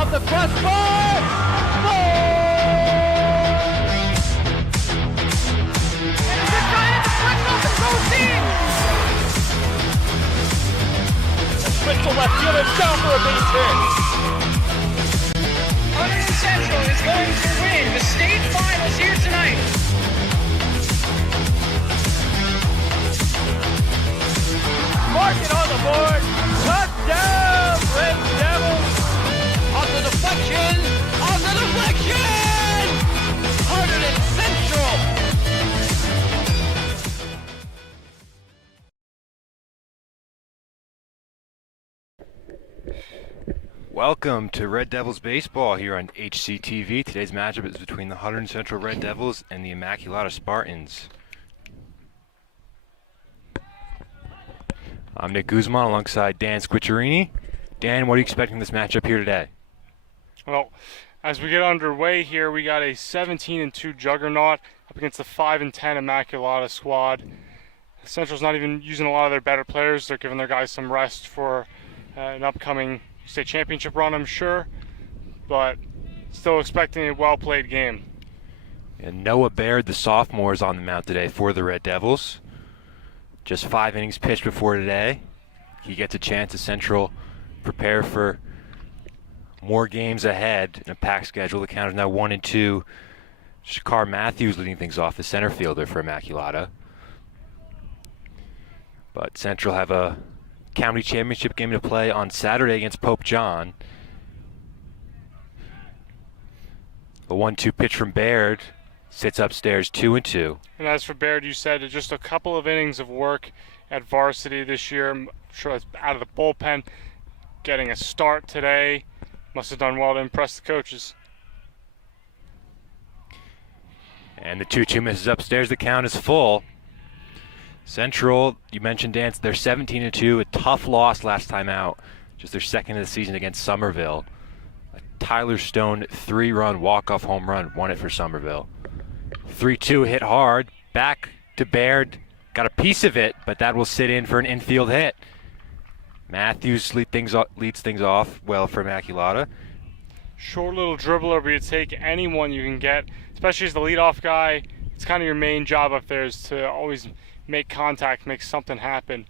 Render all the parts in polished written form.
off the crossbar. Switch to left field and down for a base hit. Hunterdon Central is going to win the state finals here tonight. Mark it on the board. Touchdown, Red Devils. On the deflection. On the deflection. Hunterdon Central. Welcome to Red Devils Baseball here on HCTV. Today's matchup is between the Hunterdon Central Red Devils and the Immaculata Spartans. I'm Nick Guzman alongside Dan Squicciarini. Dan, what are you expecting this matchup here today? Well, as we get underway here, we got a 17-2 juggernaut up against the 5-10 Immaculata squad. Central's not even using a lot of their better players. They're giving their guys some rest for an upcoming state championship run, I'm sure, but still expecting a well-played game. And Noah Baird, the sophomore, is on the mound today for the Red Devils. Just 5 innings pitched before today. He gets a chance as Central prepare for more games ahead in a packed schedule. The count is now 1-2. Shakar Matthews leading things off, the center fielder for Immaculata. But Central have a county championship game to play on Saturday against Pope John. The 1-2 pitch from Baird sits upstairs 2-2. And as for Baird, you said just a couple of innings of work at varsity this year. I'm sure it's out of the bullpen, getting a start today. Must have done well to impress the coaches. And the 2-2 misses upstairs. The count is full. Central, you mentioned, Dan, they're 17-2, a tough loss last time out. Just their second of the season against Somerville. A Tyler Stone 3-run walk-off home run won it for Somerville. 3-2 hit hard, back to Baird, got a piece of it, but that will sit in for an infield hit. Matthews leads things off well for Immaculata. Short little dribbler, but you take anyone you can get, especially as the leadoff guy. It's kind of your main job up there is to always make contact, make something happen.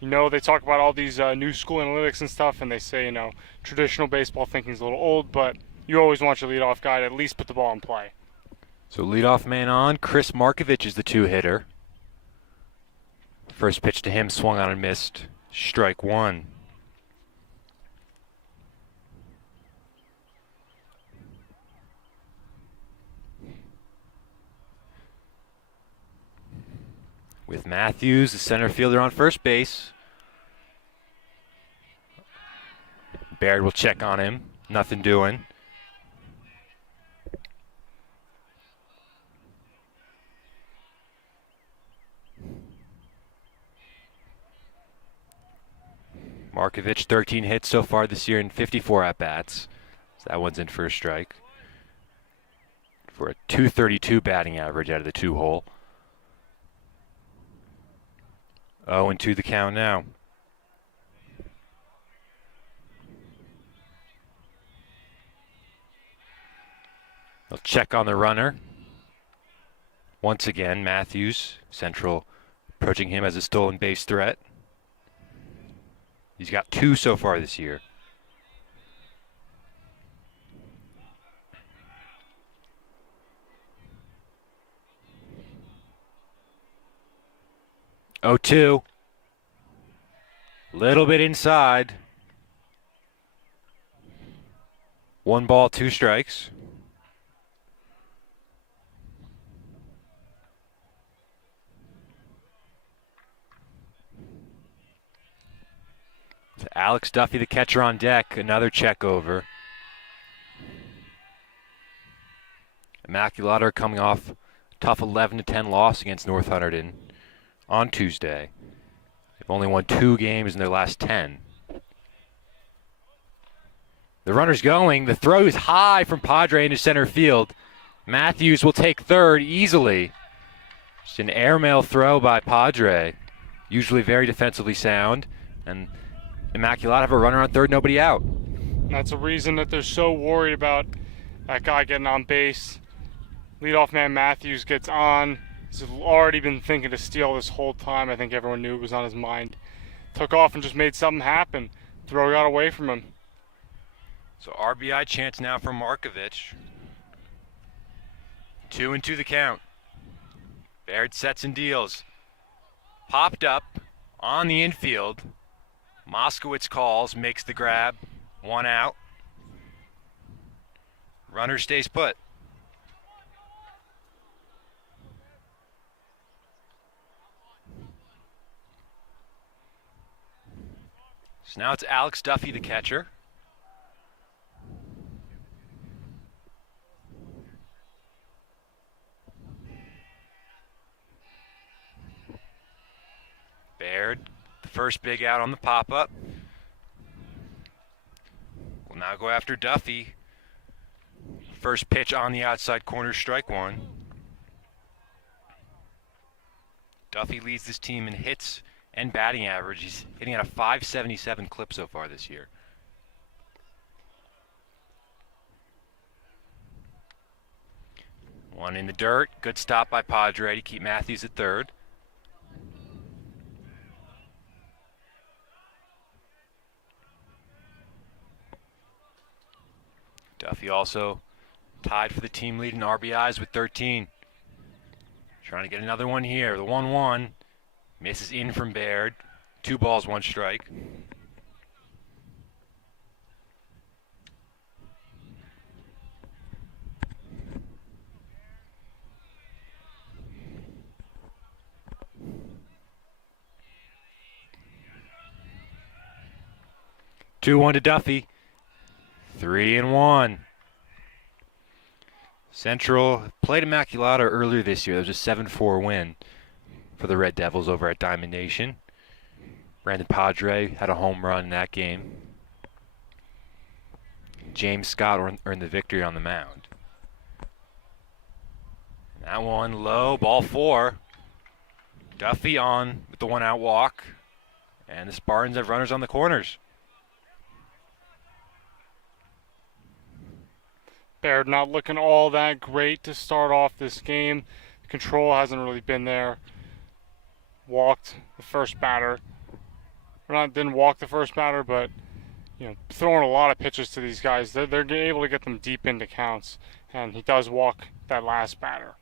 You know, they talk about all these new school analytics and stuff, and they say, you know, traditional baseball thinking is a little old, but you always want your leadoff guy to at least put the ball in play. So leadoff man on, Chris Markovich is the 2-hitter. First pitch to him swung on and missed. Strike one. With Matthews, the center fielder, on first base. Baird will check on him. Nothing doing. Markovich, 13 hits so far this year in 54 at-bats. So that one's in for a strike. For a .232 batting average out of the 2-hole. 0-2 the count now. They'll check on the runner. Once again, Matthews, Central, approaching him as a stolen base threat. He's got 2 so far this year. Oh, 2. Little bit inside. 1 ball, 2 strikes. So Alex Duffy, the catcher, on deck. Another check over. Immaculata are coming off a tough 11-10 loss against North Hunterdon on Tuesday. They've only won 2 games in their last 10. The runner's going. The throw is high from Padre into center field. Matthews will take third easily. Just an airmail throw by Padre. Usually very defensively sound. And Immaculata have a runner on third, nobody out. And that's a reason that they're so worried about that guy getting on base. Leadoff man Matthews gets on. He's already been thinking to steal this whole time. I think everyone knew it was on his mind. Took off and just made something happen. Throw got away from him. So RBI chance now for Markovich. 2-2 the count. Baird sets and deals. Popped up on the infield. Moskowitz calls, makes the grab. 1 out. Runner stays put. So now it's Alex Duffy, the catcher. Baird, the first big out on the pop-up. Will now go after Duffy. First pitch on the outside corner, strike 1. Duffy leads this team in hits and batting average. He's hitting at a .577 clip so far this year. One in the dirt. Good stop by Padre to keep Matthews at third. Duffy also tied for the team lead in RBIs with 13. Trying to get another one here. The 1-1 misses in from Baird. 2 balls, 1 strike. Two-one to Duffy. 3-1. Central played Immaculata earlier this year. There was a 7-4 win for the Red Devils over at Diamond Nation. Brandon Padre had a home run in that game. James Scott earned the victory on the mound. That one low, ball 4. Duffy on with the 1-out walk. And the Spartans have runners on the corners. Baird not looking all that great to start off this game. Control hasn't really been there. Walked the first batter. Didn't walk the first batter, but throwing a lot of pitches to these guys. They're able to get them deep into counts, and he does walk that last batter.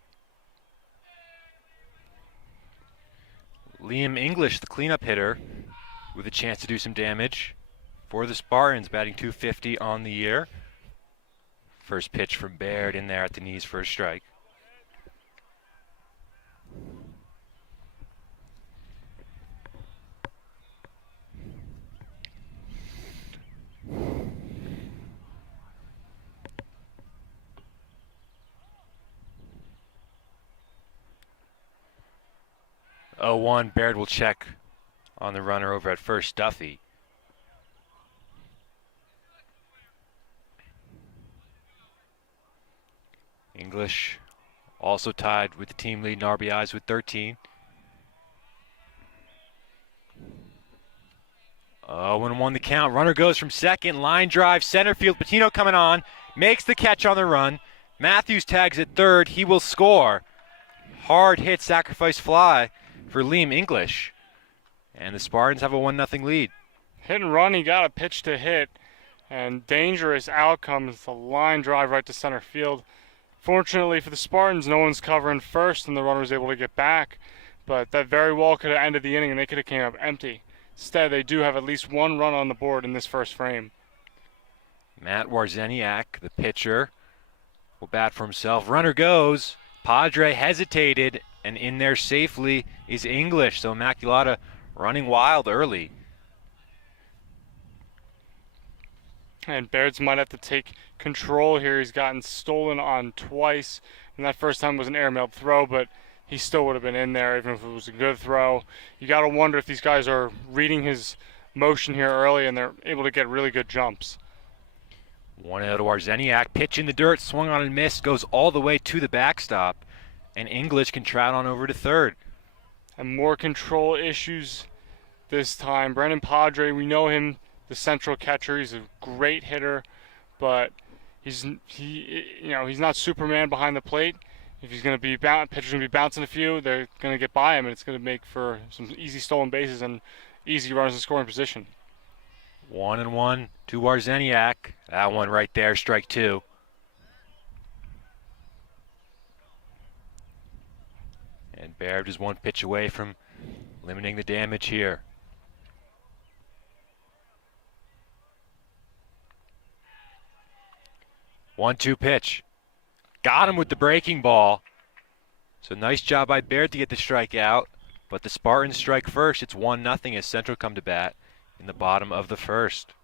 Liam English, the cleanup hitter, with a chance to do some damage for the Spartans, batting .250 on the year. First pitch from Baird in there at the knees for a strike. Oh, 1, Baird will check on the runner over at first, Duffy. English also tied with the team lead in RBIs with 13. 0-1 the count. Runner goes from second. Line drive, center field. Patino coming on. Makes the catch on the run. Matthews tags at third. He will score. Hard hit, sacrifice fly for Liam English. And the Spartans have a 1-0 lead. Hit and run, he got a pitch to hit. And dangerous outcomes. The line drive right to center field. Fortunately for the Spartans, no one's covering first and the runner was able to get back. But that very well could have ended the inning and they could have came up empty. Instead, they do have at least 1 run on the board in this first frame. Matt Warzeniak, the pitcher, will bat for himself. Runner goes. Padre hesitated, and in there safely is English. So Immaculata running wild early. And Bairds might have to take control here. He's gotten stolen on twice. And that first time was an airmailed throw, but he still would have been in there even if it was a good throw. You got to wonder if these guys are reading his motion here early and they're able to get really good jumps. 1-0 to Warzeniak. Pitch in the dirt, swung on and missed, goes all the way to the backstop. And English can trout on over to third. And more control issues this time. Brendan Padre, we know him the central catcher. He's a great hitter, but he's not Superman behind the plate. If he's going to be pitcher's going to be bouncing a few, they're going to get by him, and it's going to make for some easy stolen bases and easy runners in scoring position. 1-1 to Warzeniak. That one right there, strike 2. And Baird is 1 pitch away from limiting the damage here. One-two pitch. Got him with the breaking ball. So nice job by Baird to get the strikeout. But the Spartans strike first. It's 1-0 as Central come to bat in the bottom of the first.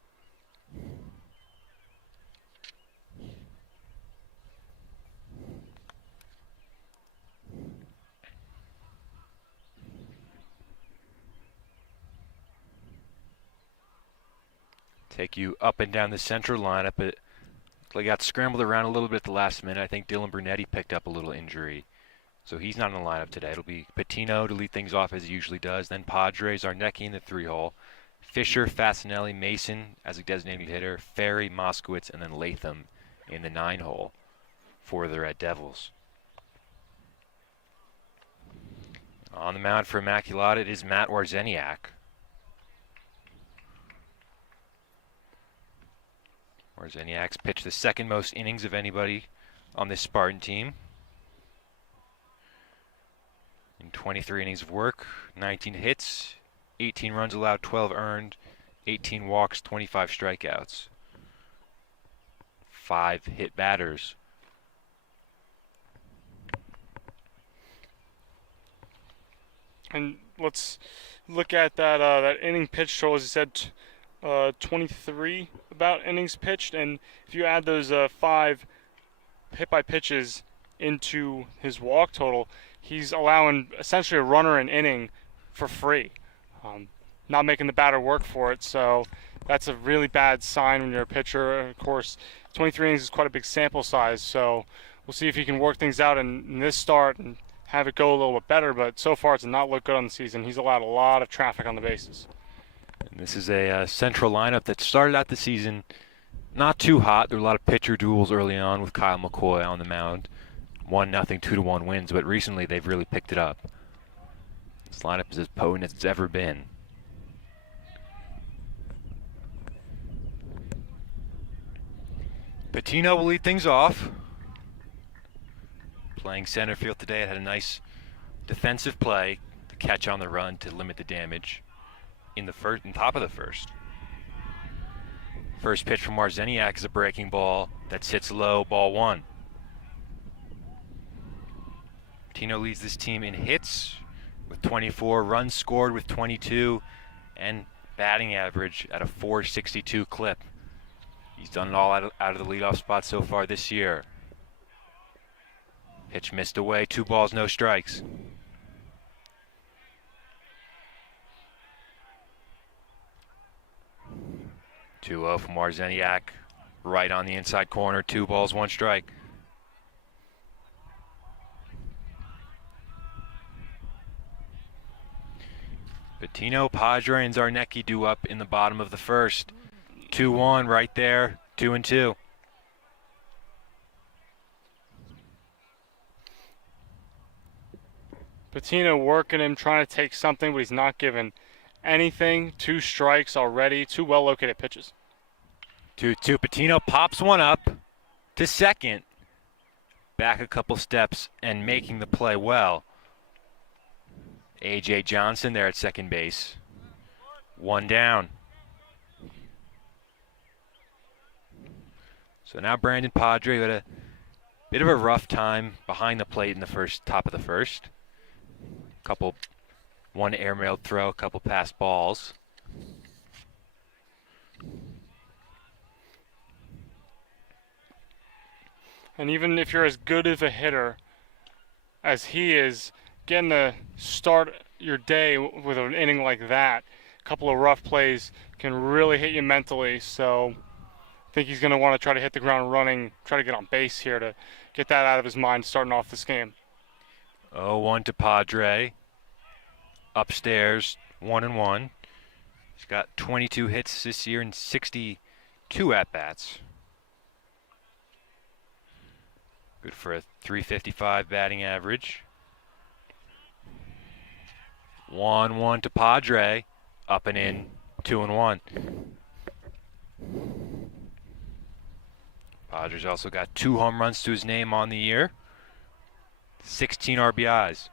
Take you up and down the Central lineup. It got scrambled around a little bit at the last minute. I think Dylan Brunetti picked up a little injury, so he's not in the lineup today. It'll be Patino to lead things off as he usually does. Then Padres, Zarnecki in the 3-hole. Fisher, Fasinelli, Mason as a designated hitter. Ferry, Moskowitz, and then Latham in the 9-hole for the Red Devils. On the mound for Immaculata, it is Matt Warzeniak. Warzeniak's pitched the second most innings of anybody on this Spartan team. In 23 innings of work, 19 hits, 18 runs allowed, 12 earned, 18 walks, 25 strikeouts. 5 hit batters. And let's look at that inning pitch total. As you said, 23 about innings pitched, and if you add those 5 hit by pitches into his walk total, he's allowing essentially a runner an inning for free, not making the batter work for it. So that's a really bad sign when you're a pitcher. Of course, 23 innings is quite a big sample size, so we'll see if he can work things out in this start and have it go a little bit better, but so far it's not looked good on the season. He's allowed a lot of traffic on the bases. And this is a Central lineup that started out the season not too hot. There were a lot of pitcher duels early on with Kyle McCoy on the mound. 1-0, 2-1 wins, but recently they've really picked it up. This lineup is as potent as it's ever been. Patino will lead things off. Playing center field today, it had a nice defensive play, the catch on the run to limit the damage in the first, in top of the first. First pitch from Warzeniak is a breaking ball that sits low, ball 1. Patino leads this team in hits with 24, runs scored with 22, and batting average at a .462 clip. He's done it all out of the leadoff spot so far this year. Pitch missed away, 2 balls, no strikes. (2-0) from Warzeniak, right on the inside corner, 2 balls, 1 strike. Patino, Padre, and Zarnecki due up in the bottom of the first. 2-1 right there, 2-2. Patino working him, trying to take something, but he's not given anything. 2 strikes already, 2 well-located pitches. 2-2, Patino pops one up to second. Back a couple steps and making the play well. A.J. Johnson there at second base. 1 down. So now Brandon Padre had a bit of a rough time behind the plate in the top of the first. One airmailed throw, a couple passed balls. And even if you're as good of a hitter as he is, getting to start your day with an inning like that, a couple of rough plays can really hit you mentally. So I think he's going to want to try to hit the ground running, try to get on base here to get that out of his mind starting off this game. 0-1 to Padre. Upstairs, 1-1. He's got 22 hits this year and 62 at-bats. Good for a .355 batting average. 1-1 to Padre. Up and in, 2-1. Padres also got 2 home runs to his name on the year. 16 RBIs.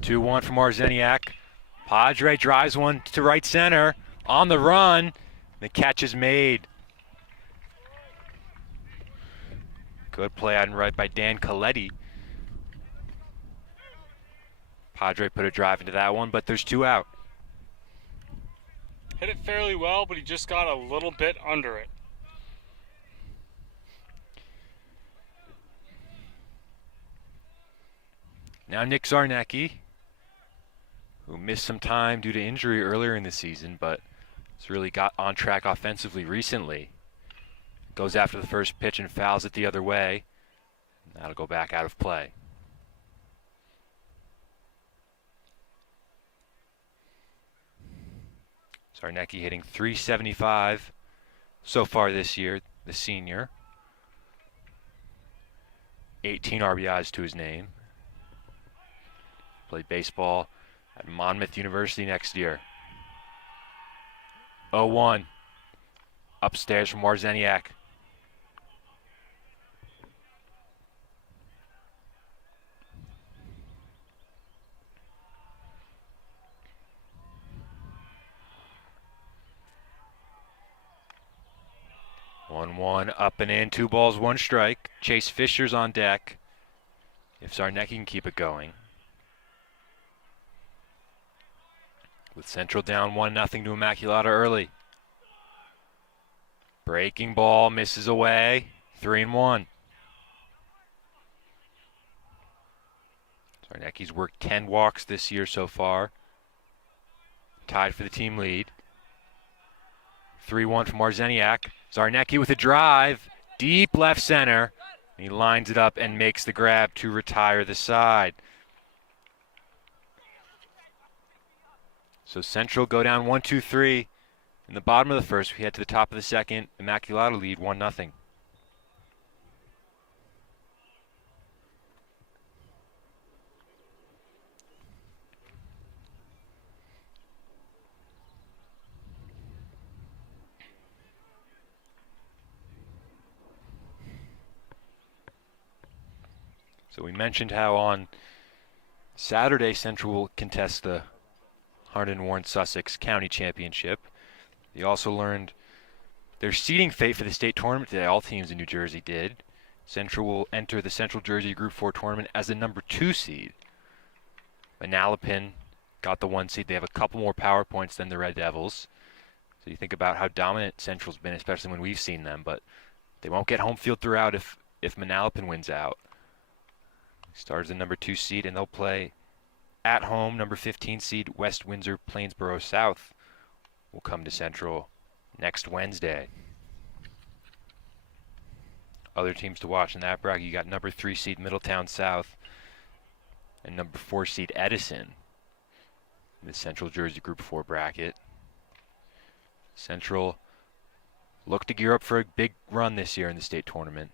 Two one from Marzeniak. Padre drives one to right center. On the run. The catch is made. Good play out and right by Dan Coletti. Padre put a drive into that one, but there's 2 out. Hit it fairly well, but he just got a little bit under it. Now Nick Zarnecki, who missed some time due to injury earlier in the season, but has really got on track offensively recently. Goes after the first pitch and fouls it the other way. That'll go back out of play. Zarnecki hitting .375 so far this year, the senior. 18 RBIs to his name. Played baseball at Monmouth University next year. 0-1. Upstairs from Marzeniak. One up and in, 2 balls, 1 strike. Chase Fisher's on deck. If Zarnecki can keep it going. With Central down 1-0 to Immaculata early. Breaking ball misses away. 3-1. Zarnecki's worked 10 walks this year so far. Tied for the team lead. 3-1 from Marzeniak. Zarnecki with a drive. Deep left center. He lines it up and makes the grab to retire the side. So Central go down 1-2-3. In the bottom of the first, we head to the top of the second. Immaculata lead 1-0. So we mentioned how on Saturday Central will contest the Hunterdon Warren Sussex County Championship. They also learned their seeding fate for the state tournament today. All teams in New Jersey did. Central will enter the Central Jersey Group 4 tournament as the number 2 seed. Manalapan got the 1 seed. They have a couple more power points than the Red Devils. So you think about how dominant Central's been, especially when we've seen them, but they won't get home field throughout if Manalapan wins out. Stars the number 2 seed, and they'll play at home. Number 15 seed West Windsor Plainsboro South will come to Central next Wednesday. Other teams to watch in that bracket, you got number 3 seed Middletown South and number 4 seed Edison in the Central Jersey Group 4 bracket. Central look to gear up for a big run this year in the state tournament.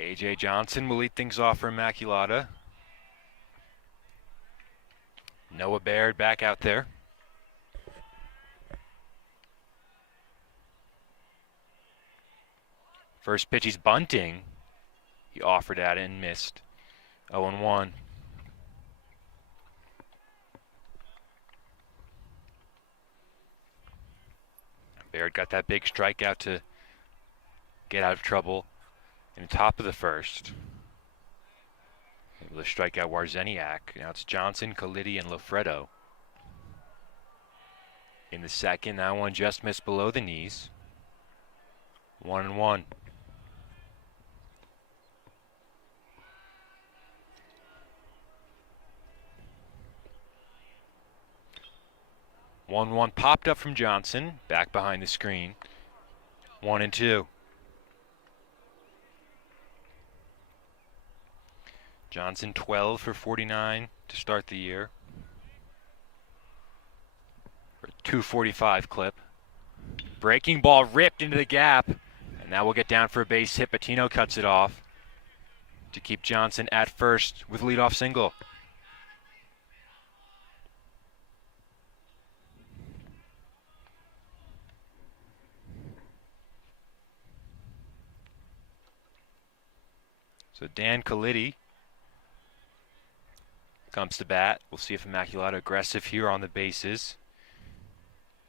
A.J. Johnson will lead things off for Immaculata. Noah Baird back out there. First pitch, he's bunting. He offered at it and missed. 0-1. Baird got that big strikeout to get out of trouble in the top of the first. Able to strike out Warzeniak. Now it's Johnson, Colidi, and Lofredo. In the second, that one just missed below the knees. 1-1. 1-1 popped up from Johnson, back behind the screen. 1-2. Johnson 12 for 49 to start the year. For a 245 clip. Breaking ball ripped into the gap. And now we'll get down for a base hit. Patino cuts it off to keep Johnson at first with leadoff single. So Dan Colletti comes to bat. We'll see if Immaculata aggressive here on the bases.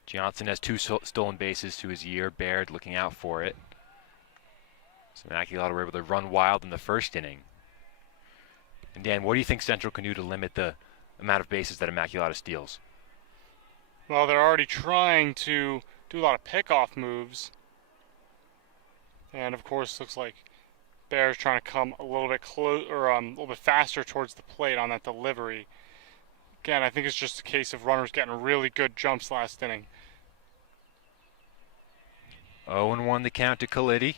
Johnson has 2 stolen bases to his year. Baird looking out for it. So Immaculata were able to run wild in the first inning. And Dan, what do you think Central can do to limit the amount of bases that Immaculata steals? Well, they're already trying to do a lot of pickoff moves. And of course, looks like Bear's trying to come a little bit a little bit faster towards the plate on that delivery. Again, I think it's just a case of runners getting really good jumps last inning. 0-1 the count to Colletti.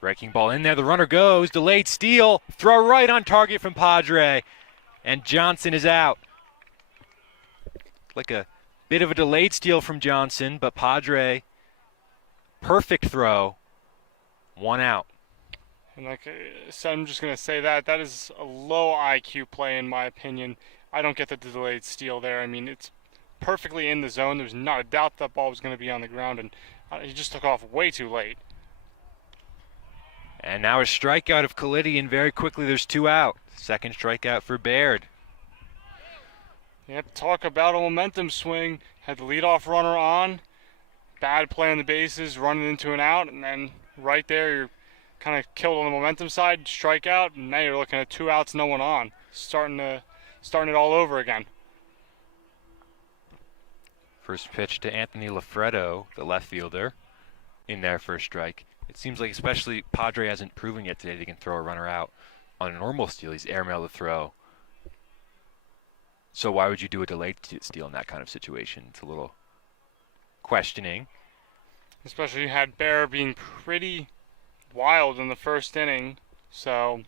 Breaking ball in there, the runner goes, delayed steal, throw right on target from Padre, and Johnson is out. Like a bit of a delayed steal from Johnson, but Padre, perfect throw, 1 out. And like I said, I'm just going to say that is a low IQ play in my opinion. I don't get the delayed steal there. I mean, it's perfectly in the zone. There's not a doubt that ball was going to be on the ground, and he just took off way too late. And now a strikeout of Colletti, and very quickly there's 2 out. Second strikeout for Baird. Yep, talk about a momentum swing. Had the leadoff runner on. Bad play on the bases, running into an out, and then right there you're kind of killed on the momentum side, strikeout, and now you're looking at 2 outs, no one on. Starting it all over again. First pitch to Anthony Lafredo, the left fielder, in there for a strike. It seems like especially Padre hasn't proven yet today they can throw a runner out. On a normal steal, he's airmail to throw. So why would you do a delayed steal in that kind of situation? It's a little questioning. Especially you had Bear being pretty wild in the first inning, so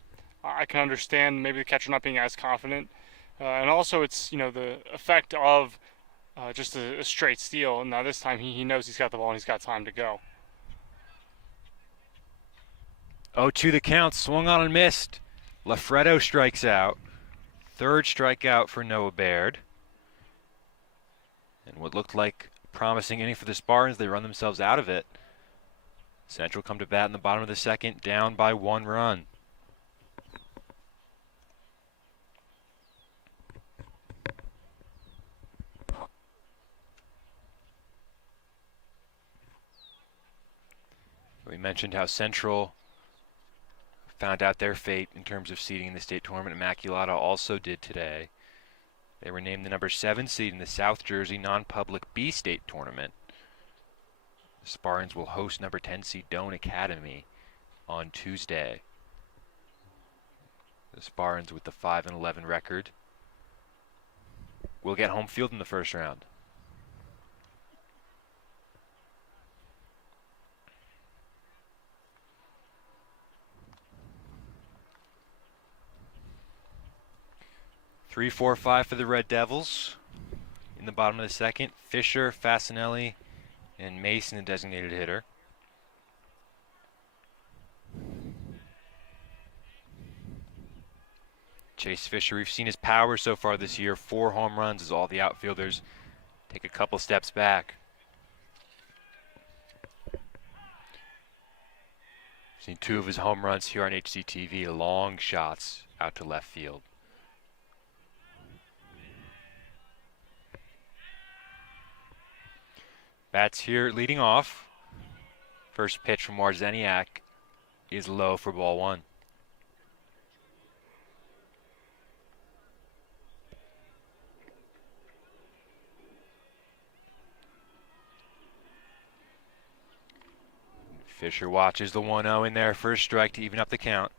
I can understand maybe the catcher not being as confident. And also it's, the effect of just a straight steal. Now this time he knows he's got the ball and he's got time to go. 0-2 the count, swung on and missed. Lafredo strikes out. Third strikeout for Noah Baird. And what looked like a promising inning for the Spartans, they run themselves out of it. Central come to bat in the bottom of the second, down by 1 run. We mentioned how Central found out their fate in terms of seeding in the state tournament. Immaculata also did today. They were named the number 7 seed in the South Jersey non-public B state tournament. The Spartans will host number 10 seed Doane Academy on Tuesday. The Spartans with the 5-11 record will get home field in the first round. Three, 4, 5 for the Red Devils. In the bottom of the second, Fisher, Fasinelli, and Mason, the designated hitter. Chase Fisher, we've seen his power so far this year. 4 home runs as all the outfielders take a couple steps back. Seen 2 of his home runs here on HCTV, long shots out to left field. Bats here leading off. First pitch from Warzeniak is low for ball 1. Fisher watches the 1-0 in there. First strike to even up the count.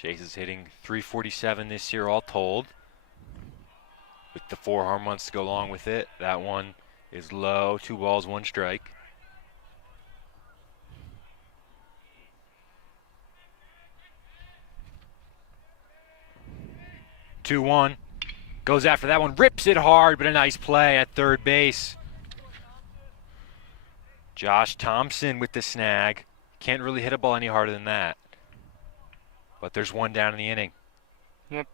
Chase is hitting .347 this year all told, with the 4 home runs to go along with it. That one is low, 2 balls, 1 strike. Two one, goes after that one, rips it hard, but a nice play at third base. Josh Thompson with the snag. Can't really hit a ball any harder than that. But there's one down in the inning. Yep.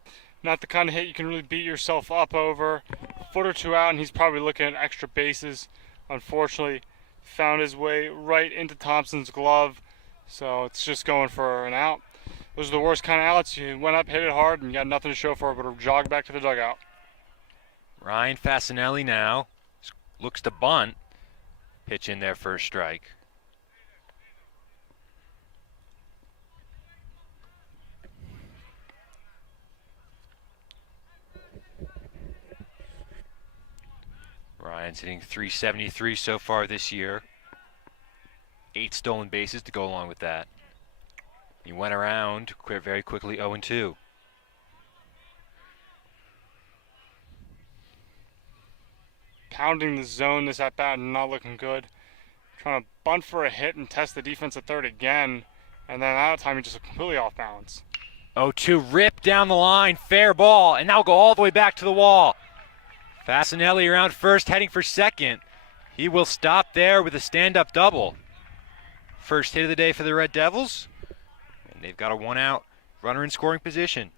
Not the kind of hit you can really beat yourself up over. A foot or two out, and he's probably looking at extra bases. Unfortunately, found his way right into Thompson's glove, so it's just going for an out. Those are the worst kind of outs. You went up, hit it hard, and you got nothing to show for it but a jog back to the dugout. Ryan Fasinelli now looks to bunt. Pitch in there for a strike. Ryan's hitting .373 so far this year. 8 stolen bases to go along with that. He went around very quickly 0-2. Pounding the zone this at bat and not looking good. Trying to bunt for a hit and test the defense at third again, and then that time he just completely off balance. 0-2, rip down the line, fair ball, and now go all the way back to the wall. Fasinelli around first, heading for second. He will stop there with a stand-up double. First hit of the day for the Red Devils, and they've got a 1-out runner in scoring position.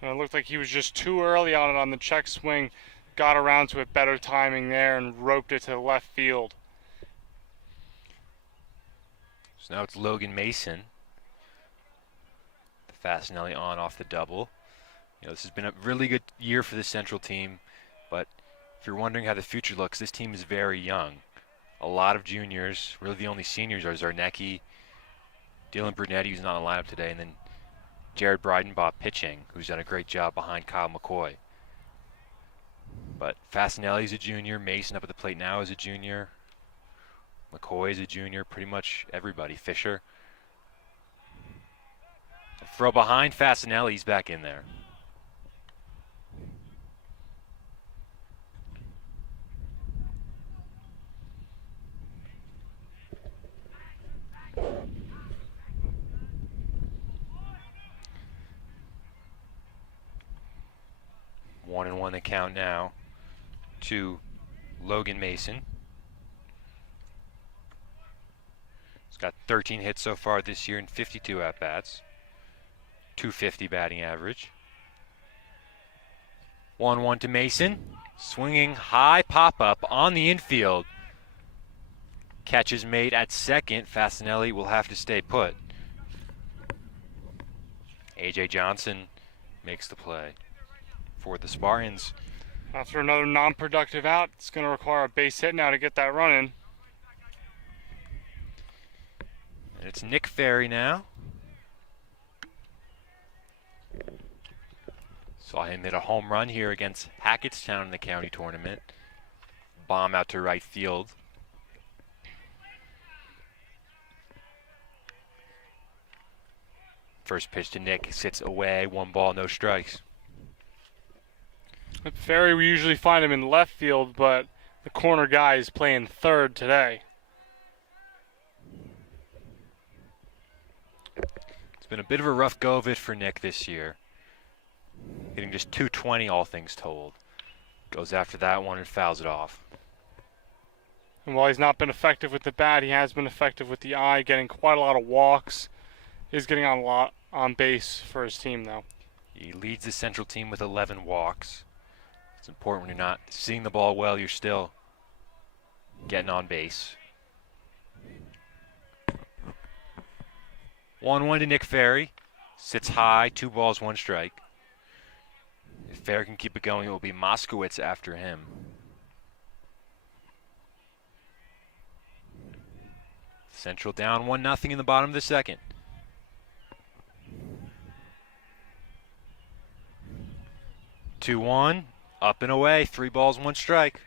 And it looked like he was just too early on it on the check swing. Got around to it, better timing there, and roped it to the left field. So now it's Logan Mason. The Fasinelli on off the double. You know, this has been a really good year for the Central team, but if you're wondering how the future looks, this team is very young. A lot of juniors. Really the only seniors are Zarnecki, Dylan Brunetti, who's not in the lineup today, and then Jared Breidenbaugh pitching, who's done a great job behind Kyle McCoy. But Fasinelli's a junior, Mason up at the plate now is a junior, McCoy's a junior, pretty much everybody, Fisher. A throw behind Fasinelli, he's back in there. One and one the count now to Logan Mason. He's got 13 hits so far this year and 52 at-bats. .250 batting average. 1-1 to Mason. Swinging high pop-up on the infield. Catch is made at second. Fasinelli will have to stay put. A.J. Johnson makes the play for the Spartans. After another non-productive out, it's going to require a base hit now to get that run in. And it's Nick Ferry now. Saw him hit a home run here against Hackettstown in the county tournament. Bomb out to right field. First pitch to Nick, sits away, 1 ball, no strikes. At Ferry, we usually find him in left field, but the corner guy is playing third today. It's been a bit of a rough go of it for Nick this year. Hitting just .220 all things told. Goes after that one and fouls it off. And while he's not been effective with the bat, he has been effective with the eye, getting quite a lot of walks. He's getting on a lot on base for his team, though. He leads the Central team with 11 walks. It's important when you're not seeing the ball well, you're still getting on base. 1-1 to Nick Ferry. Sits high, 2 balls, 1 strike. If Ferry can keep it going, it will be Moskowitz after him. Central down 1-0 in the bottom of the second. Two one, up and away, 3 balls, 1 strike.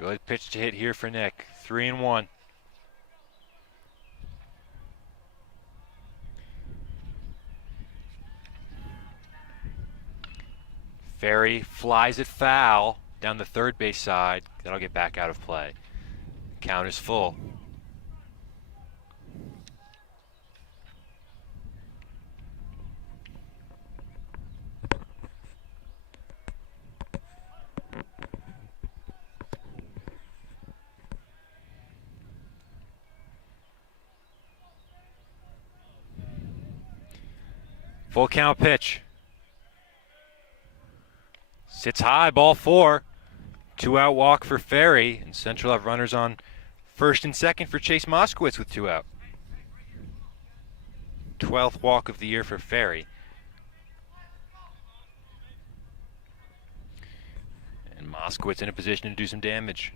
Good pitch to hit here for Nick. 3-1. Ferry flies it foul down the third base side. That'll get back out of play. Count is full. Full count pitch. Sits high, ball 4. 2-out walk for Ferry, and Central have runners on first and second for Chase Moskowitz with 2 out. 12th walk of the year for Ferry. And Moskowitz in a position to do some damage.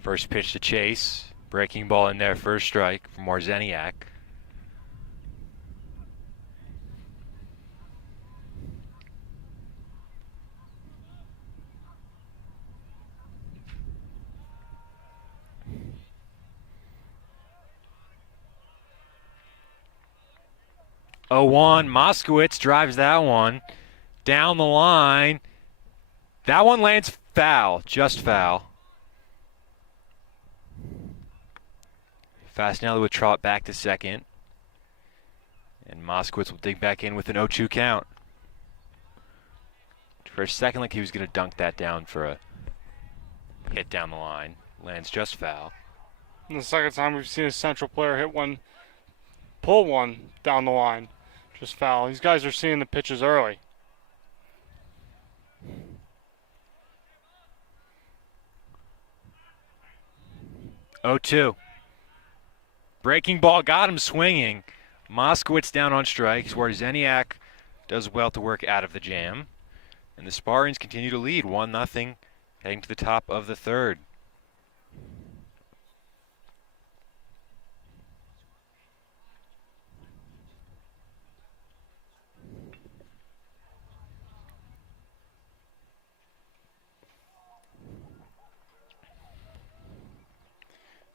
First pitch to Chase. Breaking ball in there, first strike from Warzeniak. Oh, 1. Moskowitz drives that one down the line. That one lands foul, just foul. Fastenelli would trot back to second. And Moskowitz will dig back in with an 0-2 count. For a second, like he was going to dunk that down for a hit down the line. Lands just foul. And the second time we've seen a Central player hit one, pull one down the line. Just foul. These guys are seeing the pitches early. Oh, 2. Breaking ball got him swinging. Moskowitz down on strikes, where Zeniak does well to work out of the jam. And the Spartans continue to lead 1-0, heading to the top of the third.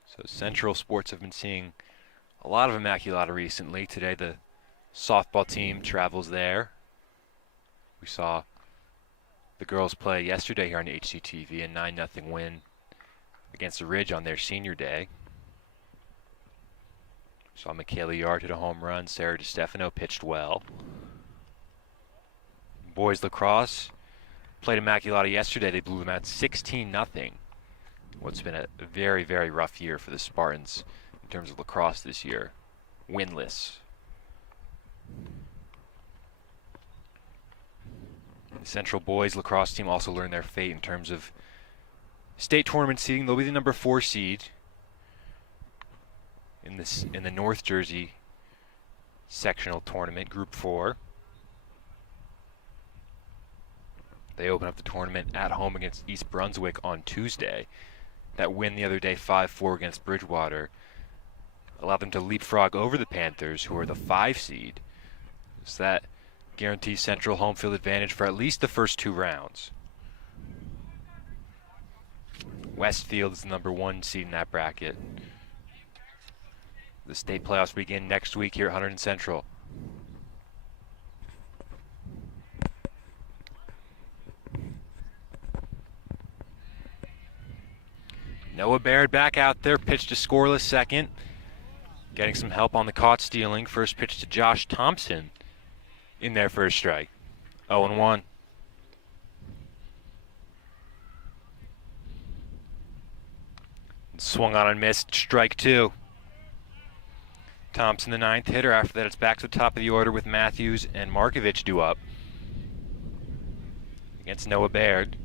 So Central Sports have been seeing a lot of Immaculata recently. Today the softball team travels there. We saw the girls play yesterday here on HCTV, a 9-0 win against the Ridge on their senior day. Saw Michaela Yard hit a home run. Sarah DiStefano pitched well. Boys lacrosse played Immaculata yesterday. They blew them out 16-0. What's been a very, very rough year for the Spartans in terms of lacrosse this year. Winless. The Central boys lacrosse team also learned their fate in terms of state tournament seeding. They'll be the number 4 seed in the North Jersey sectional tournament, Group 4. They open up the tournament at home against East Brunswick on Tuesday. That win the other day, 5-4 against Bridgewater, allowed them to leapfrog over the Panthers, who are the 5 seed. So that guarantees Central home field advantage for at least the first 2 rounds. Westfield is the number 1 seed in that bracket. The state playoffs begin next week here at Hunterdon Central. Noah Baird back out there, pitched a scoreless second. Getting some help on the caught stealing. First pitch to Josh Thompson in there for a strike. 0-1. Swung on and missed, strike 2. Thompson the 9th hitter. After that, it's back to the top of the order with Matthews and Markovich due up against Noah Baird.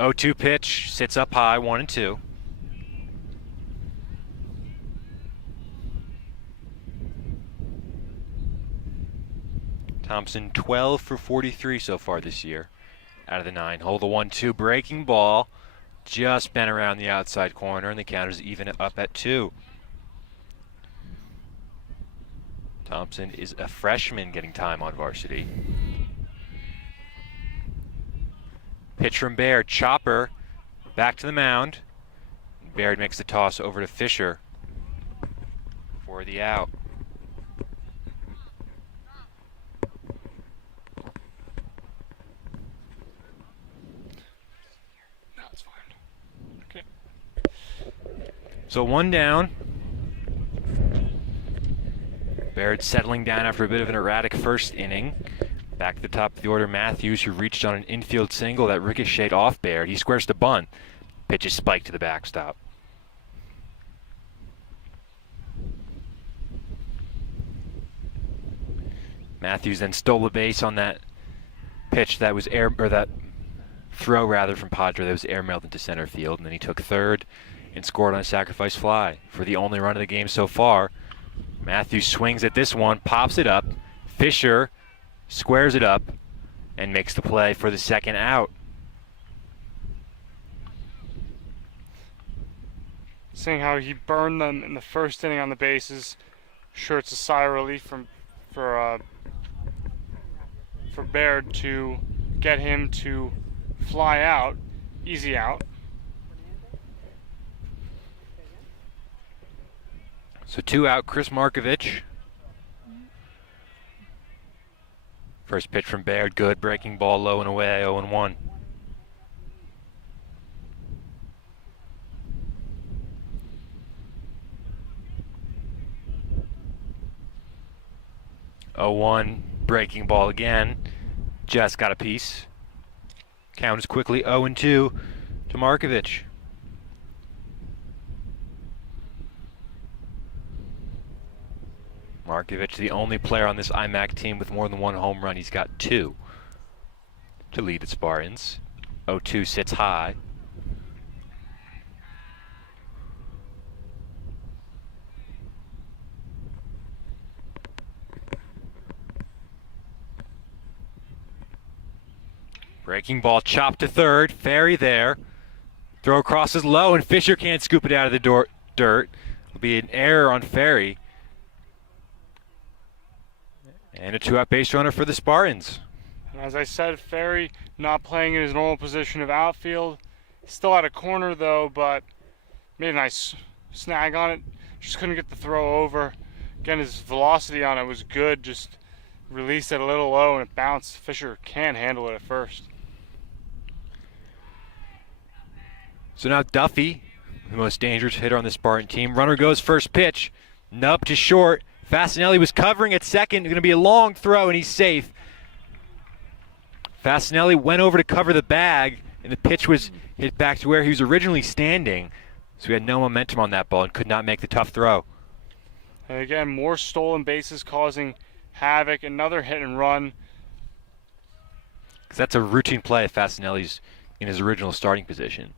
0-2 pitch, sits up high, 1-2. Thompson 12 for 43 so far this year. out of the 9. Hold the 1-2 breaking ball. Just bent around the outside corner, and the count is even up at 2. Thompson is a freshman getting time on varsity. Pitch from Baird. Chopper back to the mound. Baird makes the toss over to Fisher for the out. No, it's fine. Okay. So 1 down. Baird settling down after a bit of an erratic first inning. Back to the top of the order, Matthews, who reached on an infield single that ricocheted off Baird. He squares to bunt. Pitch is spiked to the backstop. Matthews then stole the base on that pitch that was that throw rather from Padre that was airmailed into center field, and then he took third and scored on a sacrifice fly for the only run of the game so far. Matthews swings at this one, pops it up. Fisher squares it up and makes the play for the second out. Seeing how he burned them in the first inning on the bases, sure it's a sigh of relief for Baird to get him to fly out, easy out. So 2 out, Chris Markovich. First pitch from Baird, good. Breaking ball low and away, 0-1. Breaking ball again. Just got a piece. Count is quickly 0-2 to Markovich. Markovich, the only player on this IMAC team with more than 1 home run. He's got 2 to lead the Spartans. 0-2 sits high. Breaking ball chopped to third. Ferry there. Throw across is low, and Fisher can't scoop it out of the dirt. It'll be an error on Ferry. And a 2-out base runner for the Spartans. And as I said, Ferry not playing in his normal position of outfield. Still at a corner though, but made a nice snag on it. Just couldn't get the throw over. Again, his velocity on it was good. Just released it a little low and it bounced. Fisher can't handle it at first. So now Duffy, the most dangerous hitter on the Spartan team. Runner goes first pitch. Nub to short. Fasinelli was covering at second. Going to be a long throw, and he's safe. Fasinelli went over to cover the bag, and the pitch was hit back to where he was originally standing. So he had no momentum on that ball and could not make the tough throw. And again, more stolen bases causing havoc. Another hit and run. 'Cause that's a routine play if Fasinelli's in his original starting position.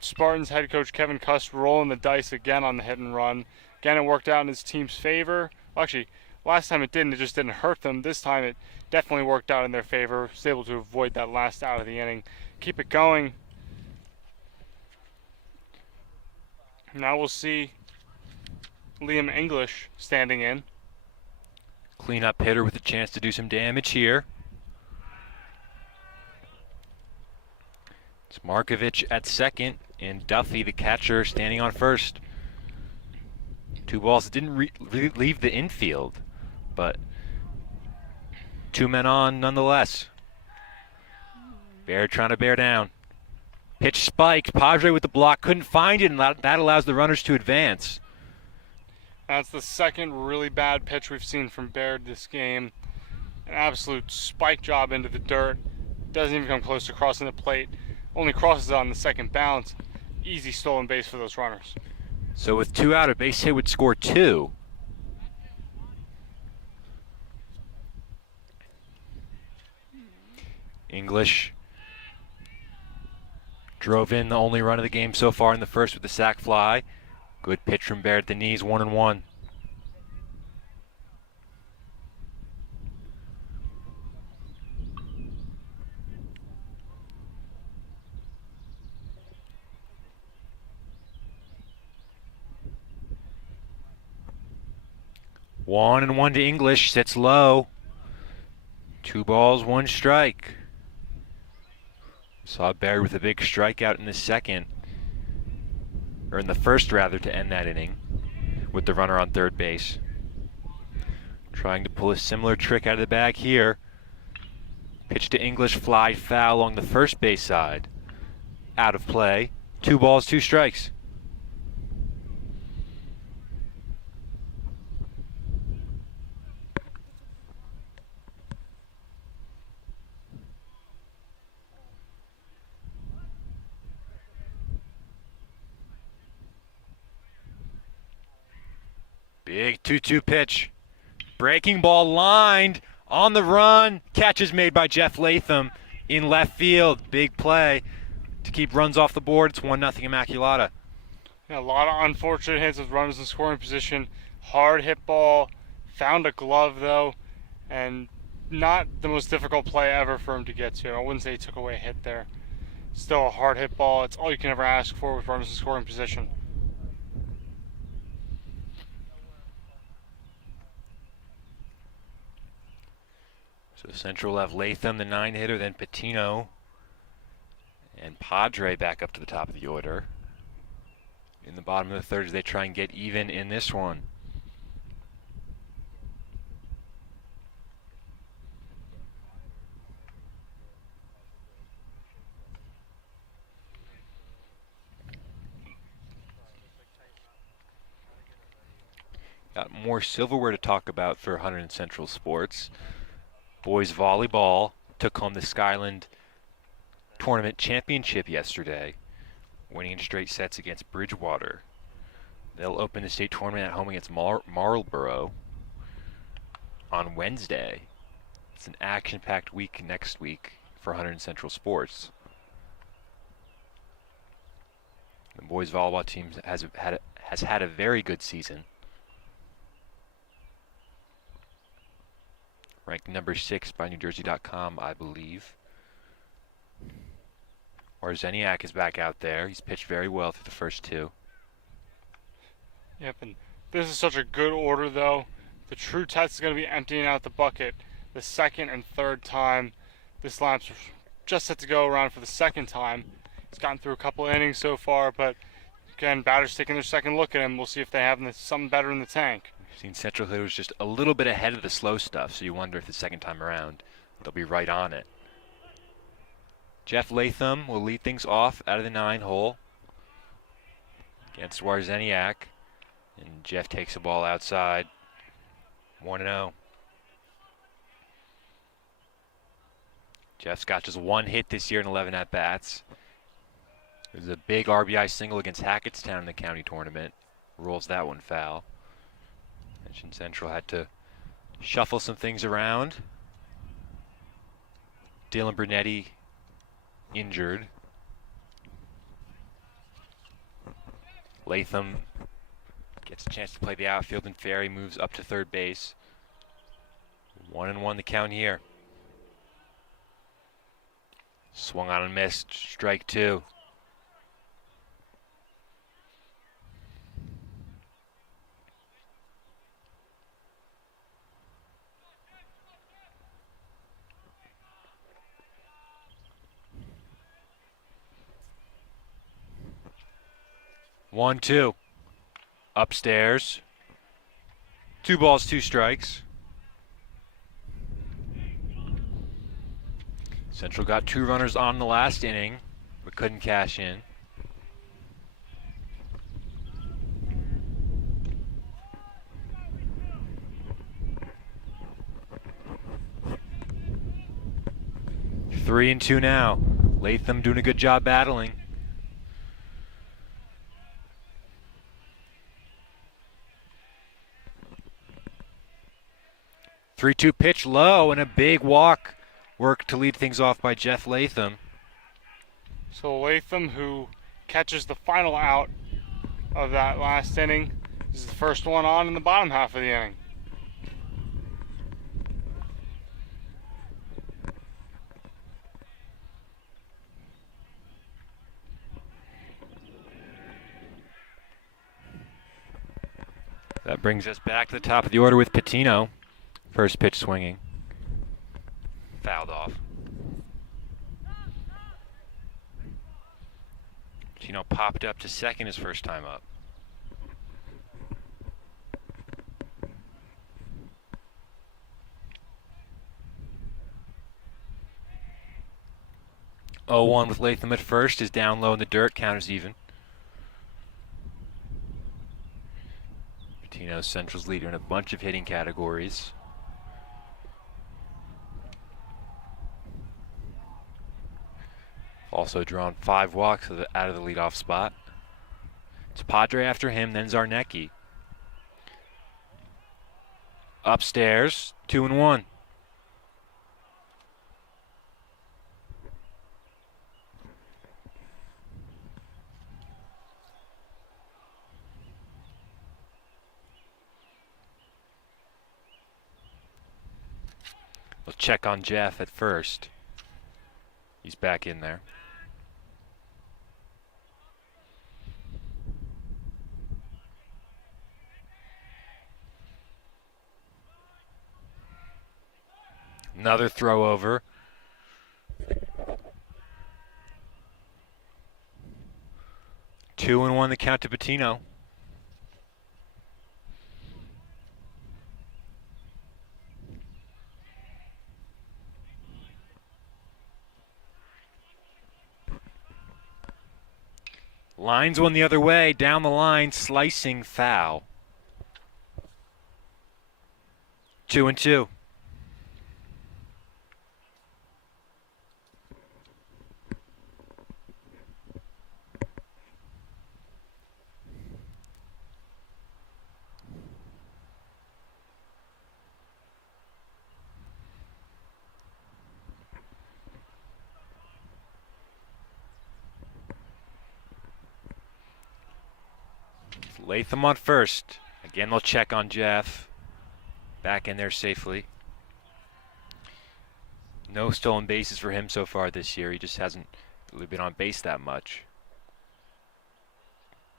Spartans head coach Kevin Cuss rolling the dice again on the hit and run. Again, it worked out in his team's favor. Well, actually, last time it didn't. It just didn't hurt them. This time it definitely worked out in their favor. Was able to avoid that last out of the inning. Keep it going. Now we'll see Liam English standing in. Cleanup hitter with a chance to do some damage here. It's Markovich at second, and Duffy, the catcher, standing on first. 2 balls that didn't leave the infield, but 2 men on nonetheless. Baird trying to bear down. Pitch spiked. Padre with the block, couldn't find it, and that allows the runners to advance. That's the second really bad pitch we've seen from Baird this game. An absolute spike job into the dirt. Doesn't even come close to crossing the plate. Only crosses on the second bounce. Easy stolen base for those runners. So with 2 out, a base hit would score 2. English drove in the only run of the game so far in the first with the sac fly. Good pitch from Baird at the knees, 1-1. 1-1 to English, sits low. 2 balls, 1 strike. Saw Barry with a big strikeout in the second, or in the first rather, to end that inning with the runner on third base. Trying to pull a similar trick out of the bag here. Pitch to English, fly foul along the first base side. Out of play. 2 balls, 2 strikes. Big 2-2 pitch. Breaking ball lined on the run. Catch is made by Jeff Latham in left field. Big play to keep runs off the board. It's 1-0 Immaculata. Yeah, a lot of unfortunate hits with runners in scoring position. Hard hit ball. Found a glove though, and not the most difficult play ever for him to get to. I wouldn't say he took away a hit there. Still a hard hit ball. It's all you can ever ask for with runners in scoring position. So Central will have Latham, the 9-hitter, then Patino and Padre back up to the top of the order. In the bottom of the third as they try and get even in this one. Got more silverware to talk about for Hunterdon Central Sports. Boys volleyball took home the Skyland Tournament Championship yesterday, winning in straight sets against Bridgewater. They'll open the state tournament at home against Marlboro on Wednesday. It's an action-packed week next week for Hunterdon Central Sports. The boys volleyball team has had a very good season. Ranked number 6 by NewJersey.com, I believe. Warzeniak is back out there. He's pitched very well through the first 2. Yep, and this is such a good order though. The true test is going to be emptying out the bucket the second and third time. This lineup's just set to go around for the second time. He's gotten through a couple innings so far, but again, batters taking their second look at him. We'll see if they have something better in the tank. We've seen Central hitters just a little bit ahead of the slow stuff, so you wonder if the second time around they'll be right on it. Jeff Latham will lead things off out of the 9-hole against Warzeniak. And Jeff takes the ball outside. 1-0. Jeff's got just 1 hit this year in 11 at-bats. It was a big RBI single against Hackettstown in the county tournament. Rolls that one foul. Mentioned Central had to shuffle some things around. Dylan Brunetti injured. Latham gets a chance to play the outfield, and Ferry moves up to third base. 1-1 the count here. Swung on and missed. Strike 2. One, 2. Upstairs. 2 balls, 2 strikes. Central got 2 runners on the last inning, but couldn't cash in. Three and 2 now. Latham doing a good job battling. 3-2 pitch low, and a big walk work to lead things off by Jeff Latham. So Latham, who catches the final out of that last inning, is the first one on in the bottom half of the inning. That brings us back to the top of the order with Patino. First pitch swinging. Fouled off. Patino popped up to second his first time up. Oh, 1 with Latham at first is down low in the dirt. Count is even. Patino's Central's leader in a bunch of hitting categories. Also drawn 5 walks out of the leadoff spot. It's Padre after him, then Zarnecki. Upstairs, 2-1. We'll check on Jeff at first. He's back in there. Another throw over. Two and one the count to Patino. Lines one the other way, down the line, slicing foul. 2-2. Latham on first. Again, they'll check on Jeff. Back in there safely. No stolen bases for him so far this year. He just hasn't really been on base that much.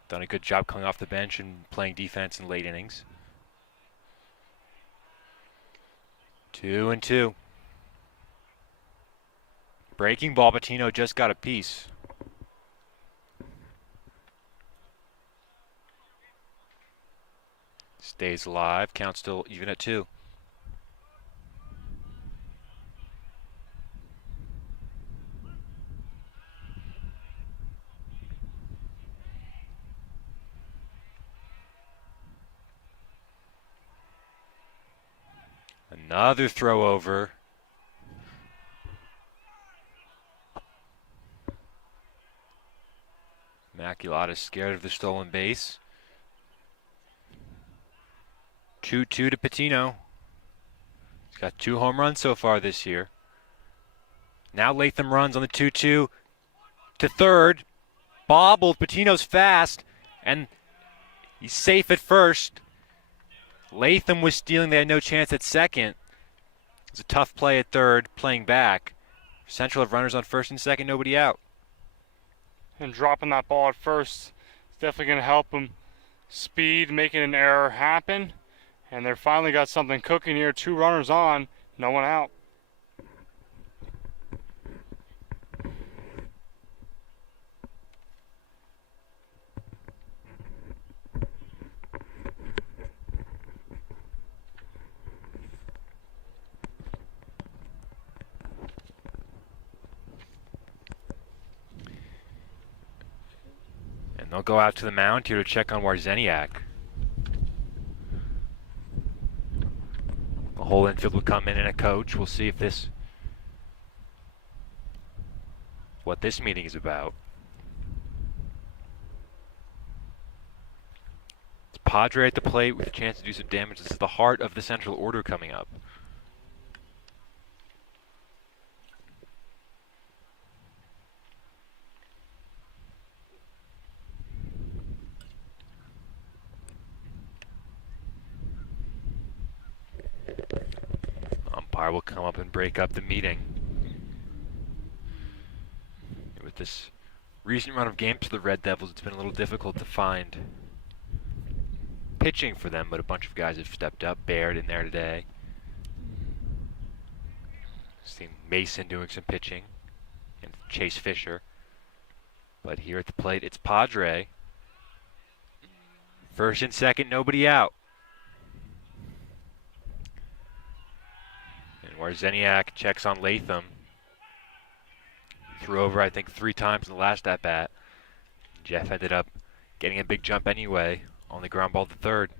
Done a good job coming off the bench and playing defense in late innings. 2-2. Breaking ball, Patino just got a piece. Stays alive, count still even at 2. Another throw over. Immaculata scared of the stolen base. 2-2 to Patino. He's got 2 home runs so far this year. Now Latham runs on the 2-2 to third. Bobbled. Patino's fast, and he's safe at first. Latham was stealing. They had no chance at second. It was a tough play at third, playing back. Central have runners on first and second, nobody out. And dropping that ball at first is definitely going to help them speed, making an error happen. And they're finally got something cooking here. 2 runners on, no one out. And they'll go out to the mound here to check on Warzeniak. The whole infield will come in and a coach. We'll see if what this meeting is about. It's Padre at the plate with a chance to do some damage. This is the heart of the Central order coming up. Umpire will come up and break up the meeting. With this recent run of games for the Red Devils, it's been a little difficult to find pitching for them, but a bunch of guys have stepped up. Baird in there today. Seen Mason doing some pitching, and Chase Fisher. But here at the plate, it's Padre. First and second, nobody out. And Warzeniak checks on Latham. Threw over, I think, 3 times in the last at-bat. Jeff ended up getting a big jump anyway on the ground ball to third.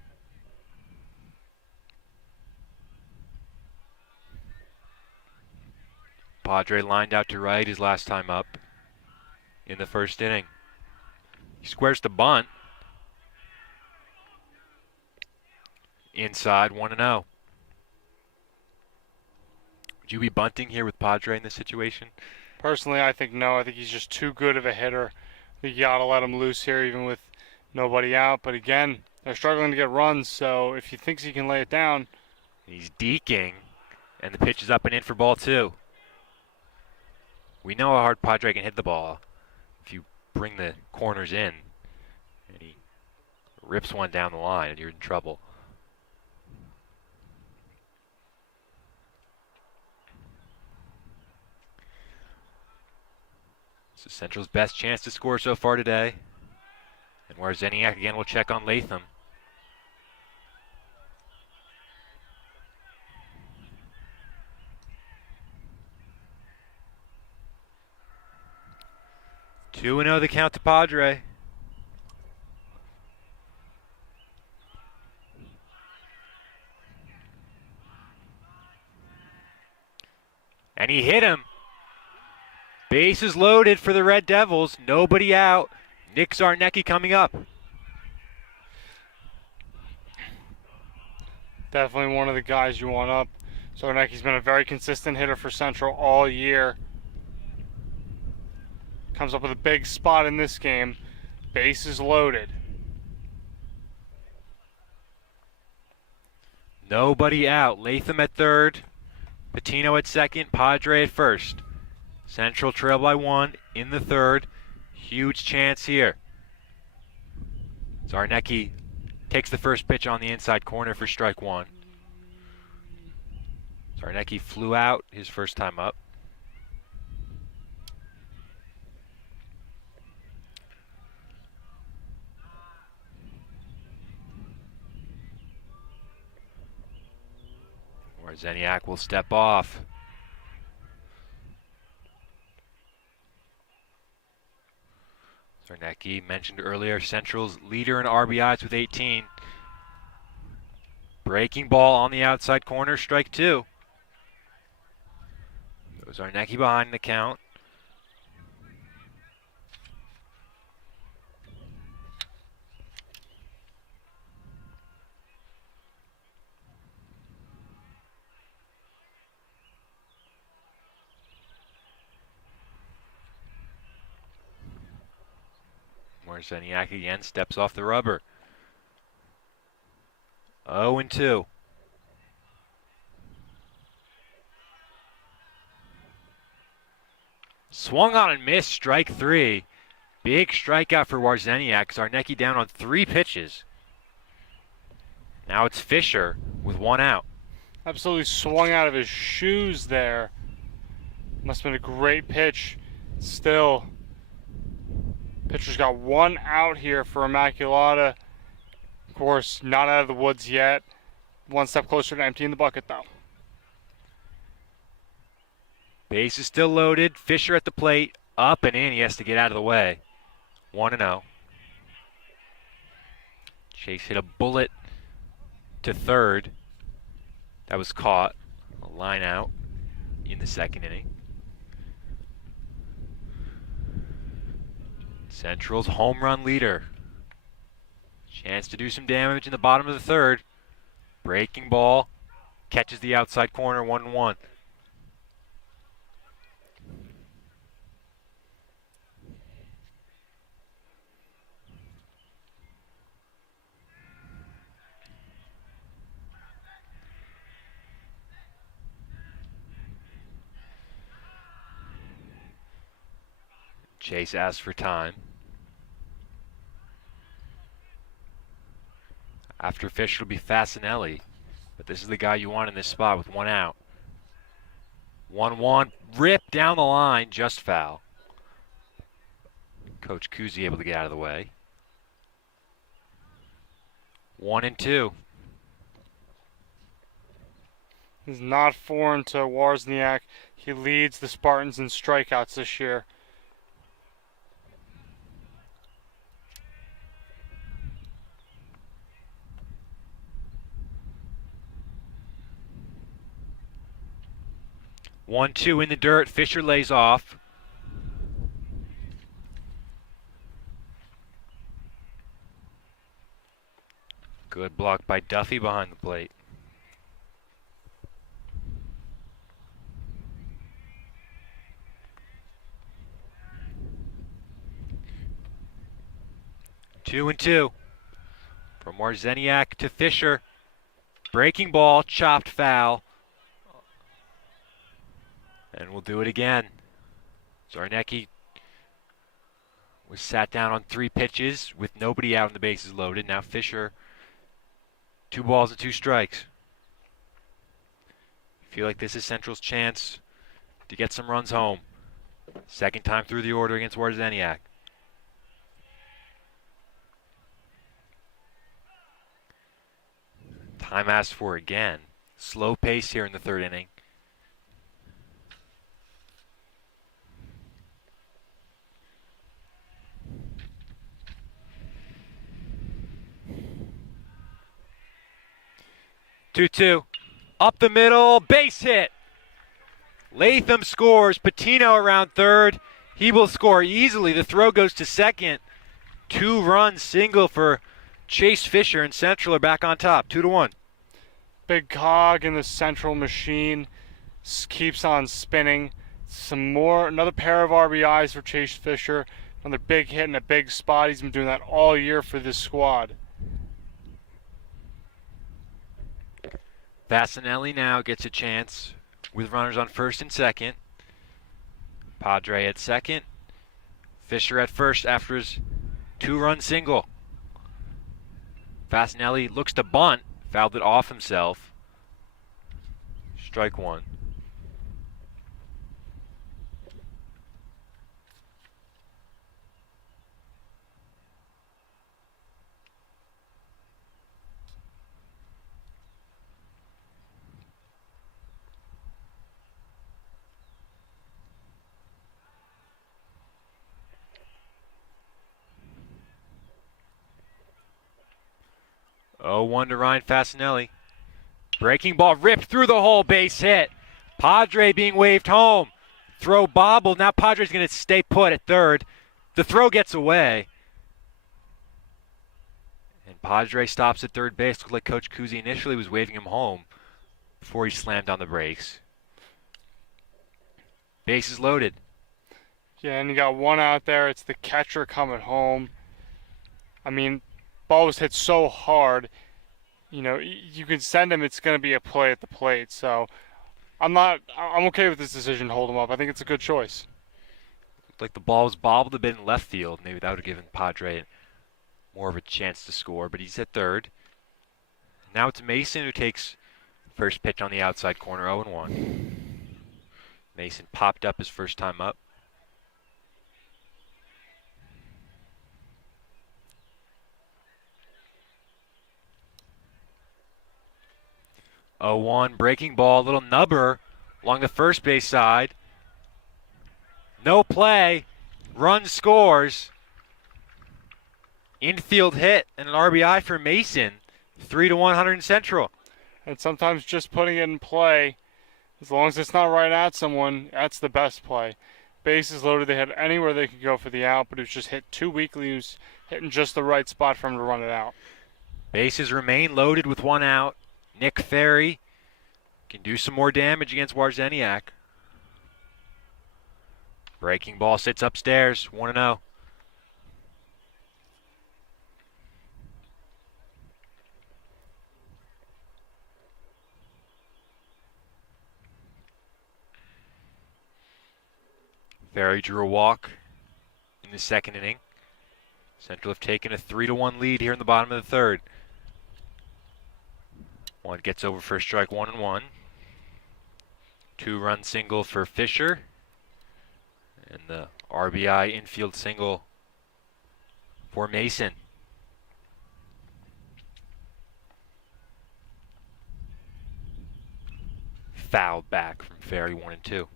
Padre lined out to right his last time up in the first inning. He squares the bunt. Inside, 1-0. Would you be bunting here with Padre in this situation? Personally, I think no. I think he's just too good of a hitter. I think you got to let him loose here even with nobody out. But again, they're struggling to get runs, so if he thinks he can lay it down. He's deking, and the pitch is up and in for ball 2. We know how hard Padre can hit the ball if you bring the corners in, and he rips one down the line, and you're in trouble. So Central's best chance to score so far today. And Warzeniak again will check on Latham. Two 2-0 the count to Padre. And he hit him. Bases loaded for the Red Devils. Nobody out. Nick Zarnecki coming up. Definitely one of the guys you want up. Zarnecki's been a very consistent hitter for Central all year. Comes up with a big spot in this game. Bases loaded. Nobody out. Latham at third. Patino at second. Padre at first. Central trail by 1 in the third. Huge chance here. Zarnecki takes the first pitch on the inside corner for strike 1. Zarnecki flew out his first time up. Warzeniak will step off. Zarnecki, mentioned earlier, Central's leader in RBIs with 18. Breaking ball on the outside corner, strike 2. Zarnecki behind the count. Warzeniak again steps off the rubber. 0-2. Swung on and missed, strike 3. Big strikeout for Warzeniak. Zarnecki down on 3 pitches. Now it's Fisher with 1 out. Absolutely swung out of his shoes there. Must have been a great pitch. Still, pitcher's got 1 out here for Immaculata. Of course, not out of the woods yet. 1 step closer to emptying the bucket, though. Base is still loaded. Fisher at the plate. Up and in. He has to get out of the way. 1-0. Chase hit a bullet to third. That was caught. A line out in the second inning. Central's home run leader. Chance to do some damage in the bottom of the third. Breaking ball. Catches the outside corner, 1-1. Chase asks for time. After Fisher will be Fasanelli, but this is the guy you want in this spot with 1 out. 1-1, rip down the line, just foul. Coach Kuzi able to get out of the way. 1-2. He's not foreign to Wozniak. He leads the Spartans in strikeouts this year. One, two in the dirt. Fisher lays off. Good block by Duffy behind the plate. Two and two. From Warzeniak to Fisher. Breaking ball, chopped foul. And we'll do it again. Zarnecki was sat down on 3 pitches with nobody out and the bases loaded. Now Fisher, 2 balls and 2 strikes. Feel like this is Central's chance to get some runs home. Second time through the order against Warzeniak. Time asked for again. Slow pace here in the 3rd inning. Two. Up the middle, base hit. Latham scores. Patino around 3rd. He will score easily. The throw goes to 2nd. 2-run single for Chase Fisher, and Central are back on top, 2-1. Big cog in the Central machine keeps on spinning. Another pair of RBIs for Chase Fisher. Another big hit in a big spot. He's been doing that all year for this squad. Fasanelli now gets a chance with runners on 1st and 2nd. Padre at 2nd. Fisher at 1st after his 2-run single. Fasanelli looks to bunt, fouled it off himself. Strike 1. Oh, 1 to Ryan Fasanelli. Breaking ball ripped through the hole, base hit. Padre being waved home. Throw bobbled. Now Padre's going to stay put at 3rd. The throw gets away. And Padre stops at 3rd base. Looked like Coach Kuzi initially was waving him home before he slammed on the brakes. Bases loaded. Yeah, and you got 1 out there. It's the catcher coming home. I mean, ball was hit so hard, you know, you can send him, it's going to be a play at the plate. So I'm okay with this decision to hold him up. I think it's a good choice. Looked like the ball was bobbled a bit in left field. Maybe that would have given Padre more of a chance to score, but he's at 3rd. Now it's Mason who takes first pitch on the outside corner, 0-1. Mason popped up his first time up. 0-1, breaking ball, little nubber along the first base side. No play, run scores. Infield hit and an RBI for Mason. 3-1 Hunterdon Central. And sometimes just putting it in play, as long as it's not right at someone, that's the best play. Bases loaded, they had anywhere they could go for the out, but it was just hit too weakly. He was hitting just the right spot for him to run it out. Bases remain loaded with 1 out. Nick Ferry can do some more damage against Warzeniak. Breaking ball sits upstairs, 1-0. Ferry drew a walk in the 2nd inning. Central have taken a 3-1 lead here in the bottom of the 3rd. One gets over for a strike, 1-1. 2-run single for Fisher. And the RBI infield single for Mason. Foul back from Ferry, 1-2.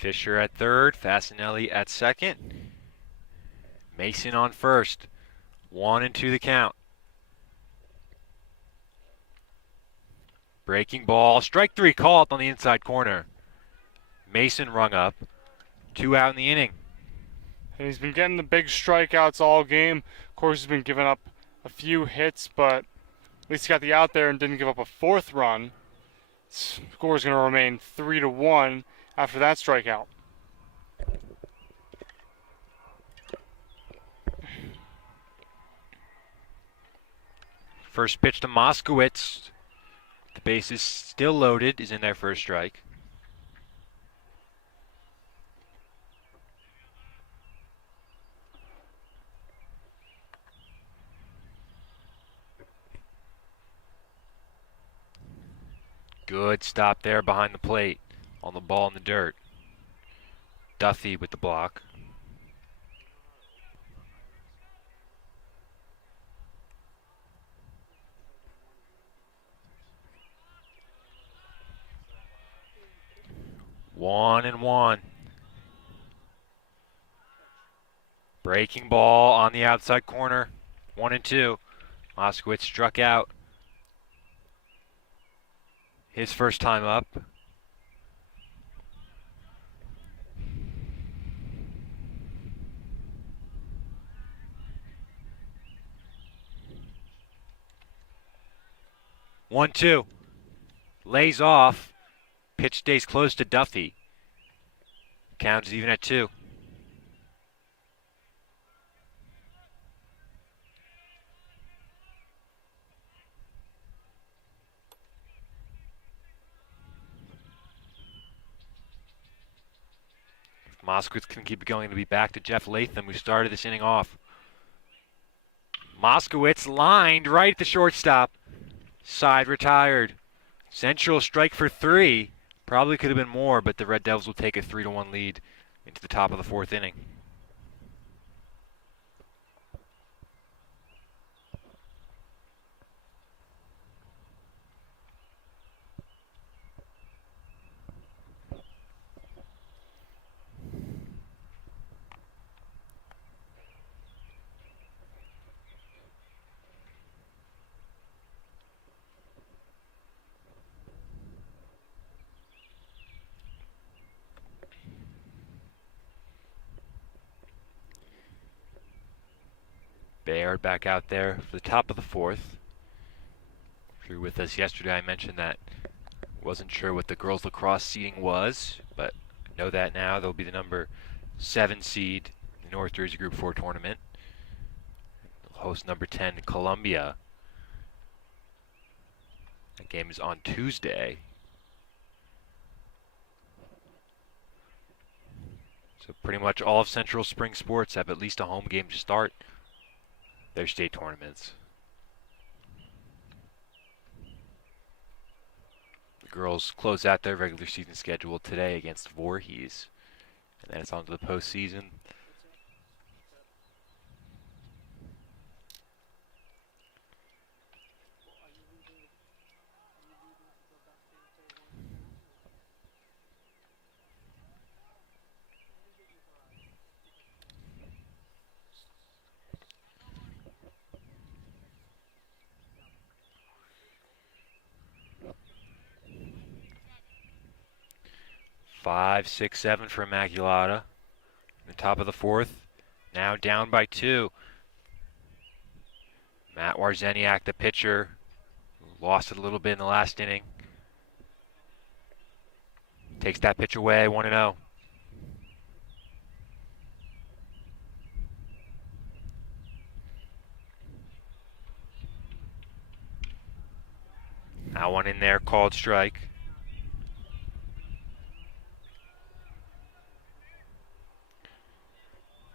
Fisher at third, Fasinelli at second. Mason on first. 1-2 the count. Breaking ball, strike three called on the inside corner. Mason rung up. 2 out in the inning. And he's been getting the big strikeouts all game. Of course, he's been giving up a few hits, but at least he got the out there and didn't give up a 4th run. Score is going to remain 3-1 after that strikeout. First pitch to Moskowitz. The base is still loaded, is in there for a strike. Good stop there behind the plate on the ball in the dirt. Duffy with the block. One and one. Breaking ball on the outside corner. 1-2. Moskowitz struck out. His first time up. One, two. Lays off. Pitch stays close to Duffy. Count is even at 2. If Moskowitz can keep it going, it'll be back to Jeff Latham, who started this inning off. Moskowitz lined right at the shortstop. Side retired. Central strike for 3. Probably could have been more, but the Red Devils will take a 3-1 lead into the top of the 4th inning. Baird back out there for the top of the 4th. If you were with us yesterday, I mentioned that wasn't sure what the girls lacrosse seeding was, but know that now. They'll be the number 7 seed in the North Jersey Group 4 tournament. They'll host number 10 Columbia. That game is on Tuesday. So pretty much all of Central Spring Sports have at least a home game to start their state tournaments. The girls close out their regular season schedule today against Voorhees, and then it's on to the postseason. Five, 6, 7 for Immaculata. In the top of the 4th. Now down by 2. Matt Warzeniak, the pitcher, lost it a little bit in the last inning. Takes that pitch away, 1-0. That one in there, called strike.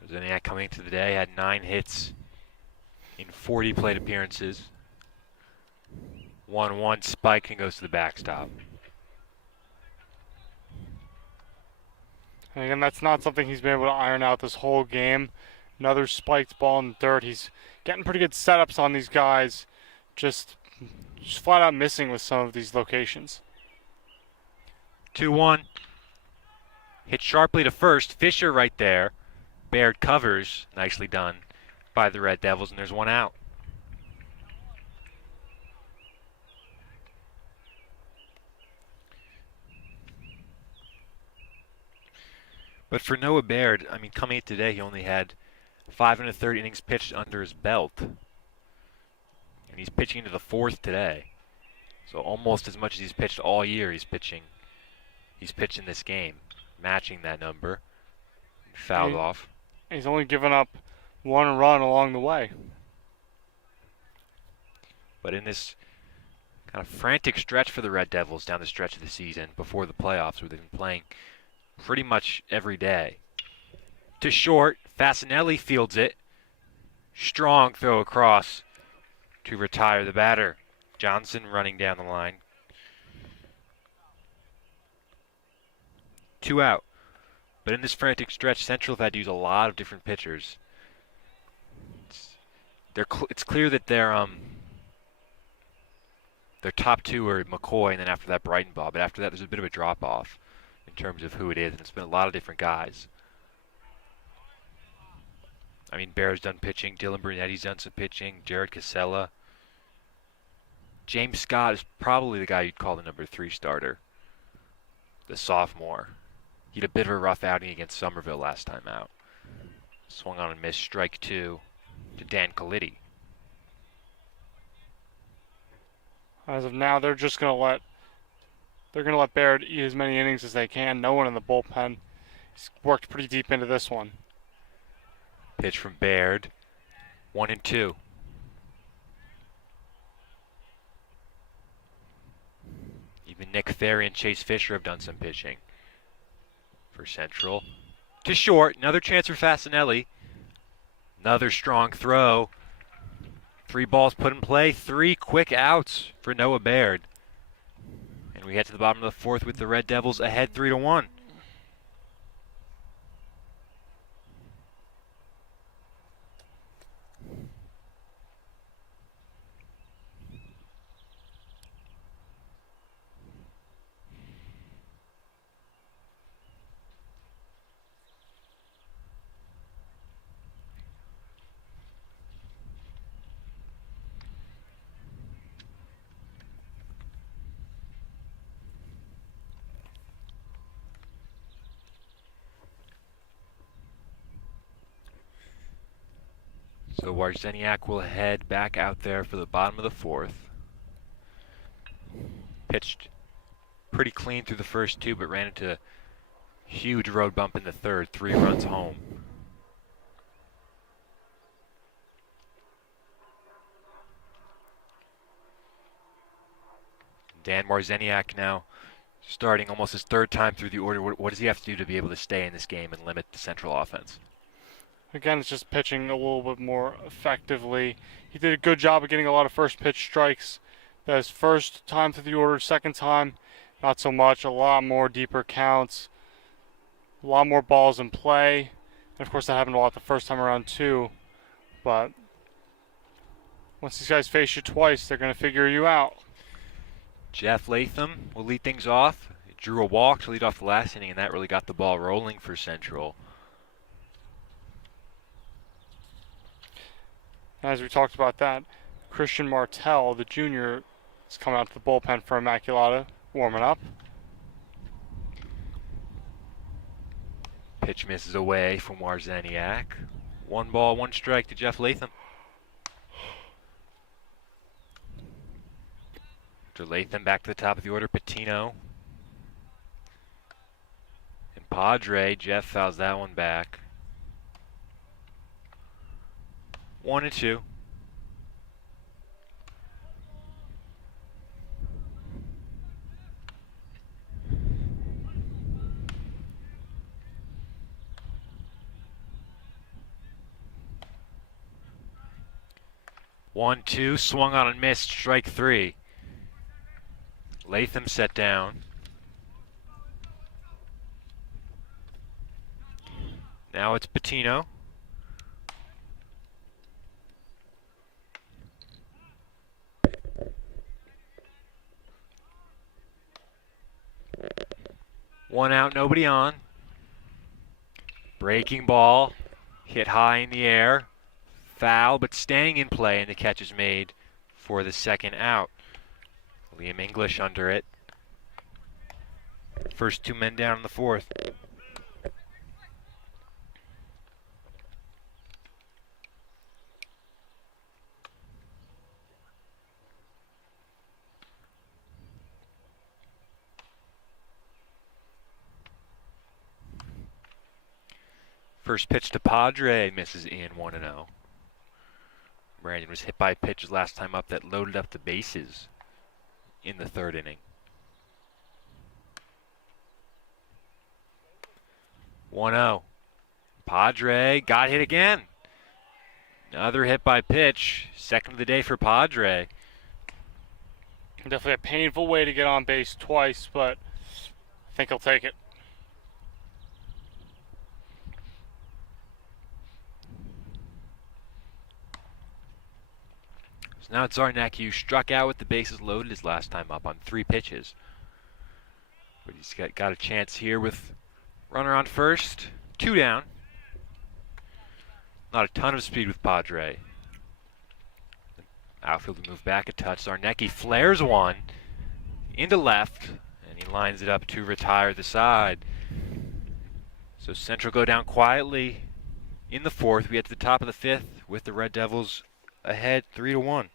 Zeniak coming into the day had 9 hits in 40 plate appearances. 1-1 spike and goes to the backstop. And again, that's not something he's been able to iron out this whole game. Another spiked ball in the dirt. He's getting pretty good setups on these guys. Just flat out missing with some of these locations. 2-1. Hit sharply to first. Fisher right there. Baird covers. Nicely done by the Red Devils, and there's 1 out. But for Noah Baird, I mean, coming in today, he only had 5 1/3 innings pitched under his belt. And he's pitching into the 4th today. So almost as much as he's pitched all year, he's pitching this game, matching that number. Fouled off. He's only given up 1 run along the way. But in this kind of frantic stretch for the Red Devils down the stretch of the season before the playoffs, where they've been playing pretty much every day. To short, Fasinelli fields it. Strong throw across to retire the batter. Johnson running down the line. 2 out. But in this frantic stretch, Central have had to use a lot of different pitchers. It's clear that their top 2 are McCoy, and then after that Brighton-Ball. But after that, there's a bit of a drop-off in terms of who it is, and it's been a lot of different guys. I mean, Bear's done pitching, Dylan Brunetti's done some pitching, Jared Casella. James Scott is probably the guy you'd call the number 3 starter, the sophomore. He had a bit of a rough outing against Somerville last time out. Swung on and missed, strike 2 to Dan Colletti. As of now, they're just going to let Baird eat as many innings as they can. No one in the bullpen. He's worked pretty deep into this one. Pitch from Baird. 1-2. Even Nick Ferry and Chase Fisher have done some pitching for Central. To short. Another chance for Fasinelli. Another strong throw. 3 balls put in play. 3 quick outs for Noah Baird. And we head to the bottom of the 4th with the Red Devils ahead 3-1. So Warzeniak will head back out there for the bottom of the 4th. Pitched pretty clean through the first 2, but ran into a huge road bump in the 3rd, 3 runs home. Dan Warzeniak now starting almost his 3rd time through the order. What does he have to do to be able to stay in this game and limit the Central offense? Again, it's just pitching a little bit more effectively. He did a good job of getting a lot of first pitch strikes. That his first time through the order, second time, not so much. A lot more deeper counts, a lot more balls in play. And of course, that happened a lot the first time around too. But once these guys face you twice, they're going to figure you out. Jeff Latham will lead things off. He drew a walk to lead off the last inning, and that really got the ball rolling for Central. As we talked about that, Christian Martell, the junior, is coming out to the bullpen for Immaculata, warming up. Pitch misses away from Warzeniak. 1 ball, 1 strike to Jeff Latham. To Latham back to the top of the order, Patino. And Padre, Jeff fouls that one back. 1-2. 1-2, swung on and missed, strike 3. Latham set down. Now it's Patino. One out, nobody on. Breaking ball, hit high in the air. Foul, but staying in play, and the catch is made for the second out. Liam English under it. First 2 men down in the 4th. First pitch to Padre misses in 1-0. Brandon was hit by a pitch last time up that loaded up the bases in the 3rd inning. 1-0. Padre got hit again. Another hit by pitch. Second of the day for Padre. Definitely a painful way to get on base twice, but I think he'll take it. So now it's Zarnecki, who struck out with the bases loaded his last time up on 3 pitches. But he's got a chance here with runner on first, 2 down. Not a ton of speed with Padre. Outfielder move back a touch. Zarnecki flares one into left, and he lines it up to retire the side. So Central go down quietly in the 4th. We get to the top of the 5th with the Red Devils ahead 3-1.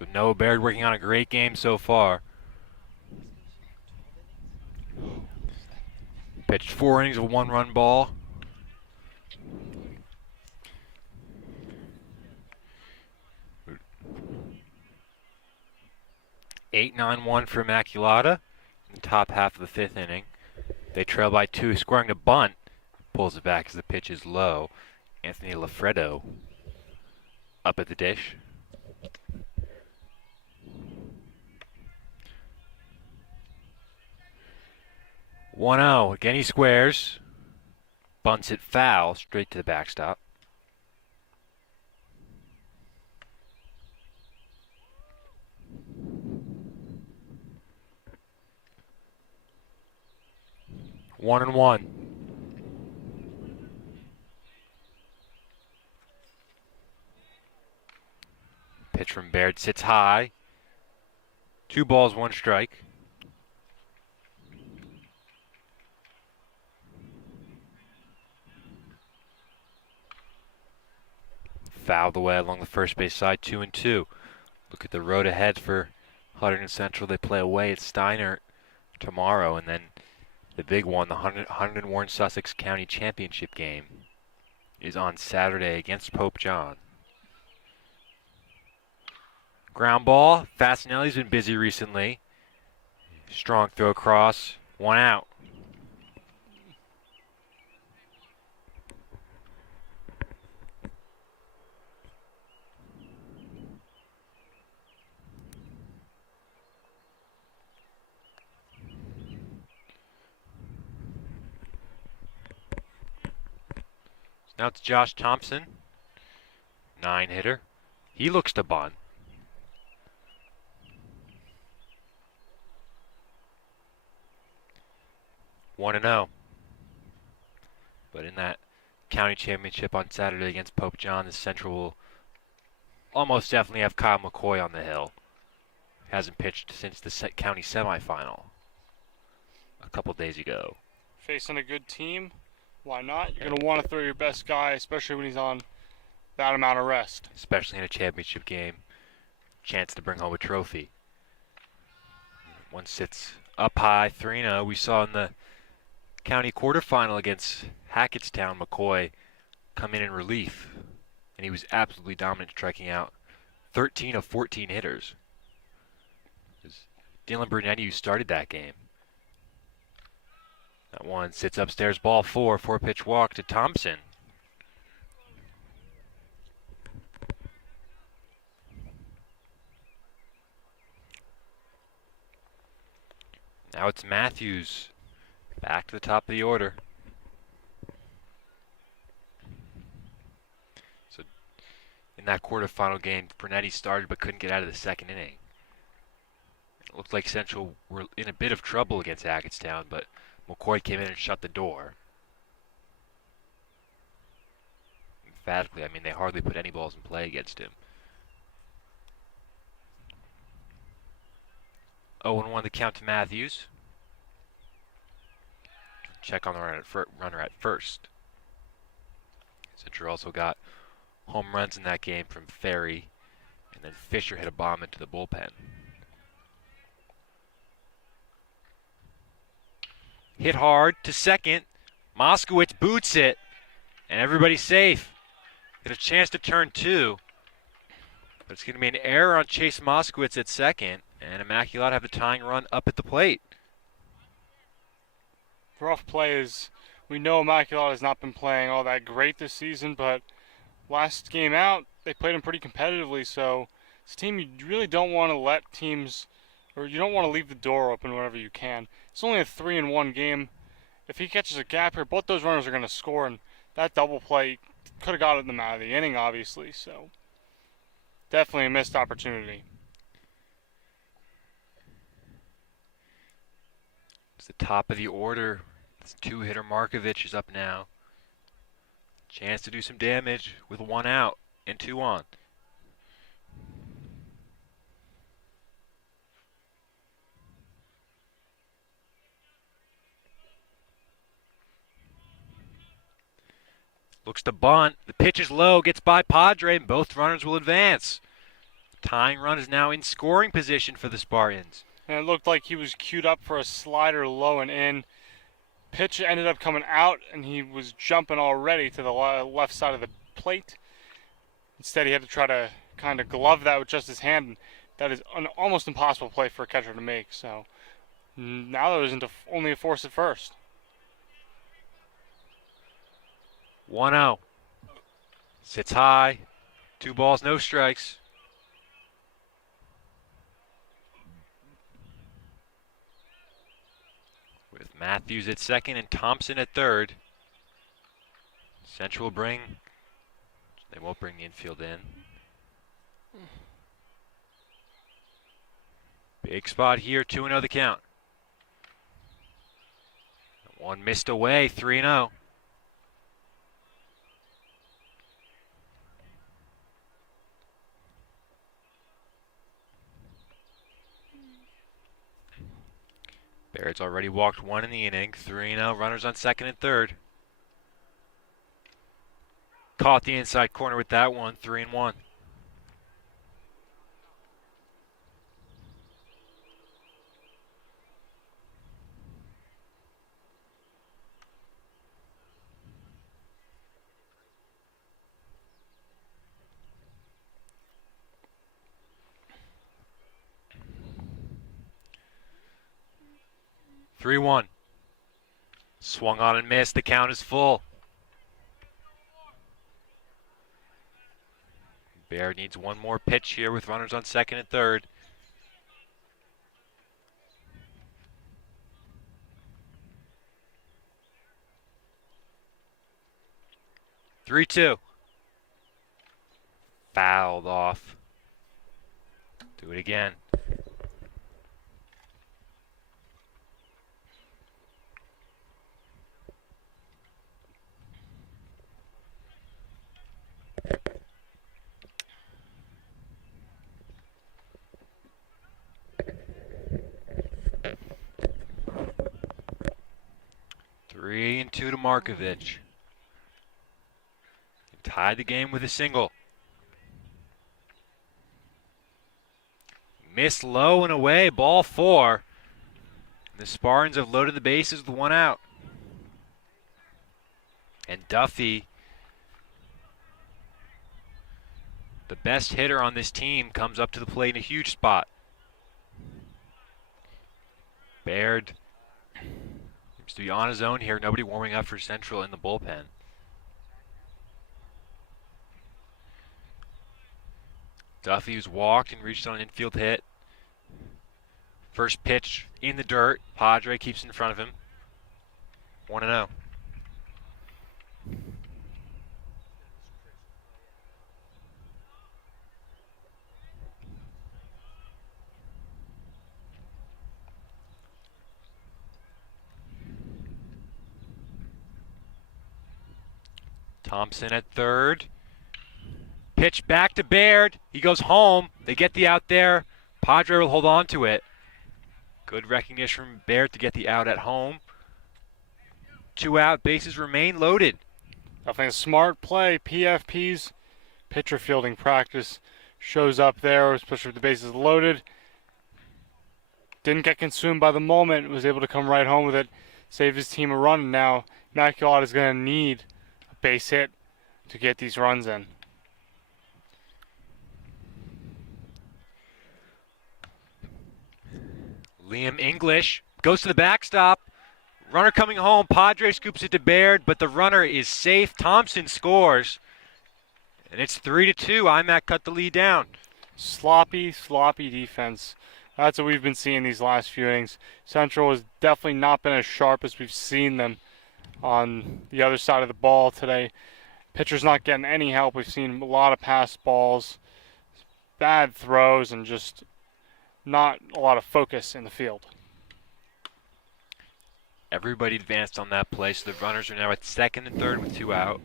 So Noah Baird working on a great game so far. Pitched 4 innings of 1-run ball. Eight 9-1 for Immaculata in the top half of the 5th inning. They trail by 2, scoring to bunt. Pulls it back as the pitch is low. Anthony Lafredo up at the dish. One 0. Again he squares. Bunts it foul straight to the backstop. 1-1. Pitch from Baird sits high. 2 balls, 1 strike. Fouled away along the first base side, 2-2. Look at the road ahead for Hunterdon Central. They play away at Steiner tomorrow and then The big one, the Hunterdon Warren Sussex County Championship game, is on Saturday against Pope John. Ground ball. Fasinelli's been busy recently. Strong throw across. 1 out. Now it's Josh Thompson, 9-hitter. He looks to bunt. One and 0. But in that county championship on Saturday against Pope John, the Central will almost definitely have Kyle McCoy on the hill. Hasn't pitched since the county semifinal a couple days ago. Facing a good team, why not? You're going to want to throw your best guy, especially when he's on that amount of rest. Especially in a championship game. Chance to bring home a trophy. One sits up high, 3-0. We saw in the county quarterfinal against Hackettstown, McCoy come in relief. And he was absolutely dominant, striking out 13 of 14 hitters. It was Dylan Brunetti who started that game. That one sits upstairs, ball 4, 4-pitch walk to Thompson. Now it's Matthews, back to the top of the order. So in that quarterfinal game, Brunetti started but couldn't get out of the second inning. It looked like Central were in a bit of trouble against Hackettstown, but McCoy came in and shut the door. Emphatically, I mean, they hardly put any balls in play against him. 0-1 the count to Matthews. Check on the runner at first. Central also got home runs in that game from Ferry, and then Fisher hit a bomb into the bullpen. Hit hard to second. Moskowitz boots it, and everybody's safe. Get a chance to turn 2. But it's going to be an error on Chase Moskowitz at second, and Immaculata have the tying run up at the plate. Rough play is, we know Immaculata has not been playing all that great this season, but last game out, they played him pretty competitively, so it's a team you really don't want to let teams, or you don't want to leave the door open whenever you can. It's only a 3-1 game. If he catches a gap here, both those runners are going to score, and that double play could have gotten them out of the inning, obviously, so definitely a missed opportunity. It's the top of the order. It's 2-hitter Markovich is up now. Chance to do some damage with 1 out and 2 on. Looks to bunt. The pitch is low, gets by Padre, and both runners will advance. Tying run is now in scoring position for the Spartans. And it looked like he was queued up for a slider low and in. Pitch ended up coming out, and he was jumping already to the left side of the plate. Instead, he had to try to kind of glove that with just his hand. And that is an almost impossible play for a catcher to make. So now that was into only a force at first. 1-0. Sits high. 2 balls, no strikes. With Matthews at second and Thompson at third. Central will bring, they won't bring the infield in. Big spot here, 2-0 the count. One missed away, 3-0. Barrett's already walked 1 in the inning. 3-0, runners on second and third. Caught the inside corner with that one, 3-1. 3-1. Swung on and missed. The count is full. Baird needs one more pitch here with runners on second and third. Three-two. Fouled off. Do it again. Three and two to Markovich. Tied the game with a single. Missed low and away, ball four. The Spartans have loaded the bases with one out. And Duffy, the best hitter on this team, comes up to the plate in a huge spot. Baird seems to be on his own here. Nobody warming up for Central in the bullpen. Duffy, who's walked and reached on an infield hit. First pitch in the dirt. Padre keeps in front of him. 1-0. Thompson at third. Pitch back to Baird. He goes home. They get the out there. Padre will hold on to it. Good recognition from Baird to get the out at home. 2 out. Bases remain loaded. Definitely a smart play. PFP's pitcher fielding practice shows up there, especially with the bases loaded. Didn't get consumed by the moment. Was able to come right home with it. Save his team a run. And now Immaculata is going to need a base hit to get these runs in. Liam English goes to the backstop. Runner coming home. Padre scoops it to Baird, but the runner is safe. Thompson scores. And it's 3-2. IMAC cut the lead down. Sloppy defense. That's what we've been seeing these last few innings. Central has definitely not been as sharp as we've seen them on the other side of the ball today. Pitcher's not getting any help. We've seen a lot of pass balls, bad throws, and just not a lot of focus in the field. Everybody advanced on that play, so the runners are now at second and third with 2 out.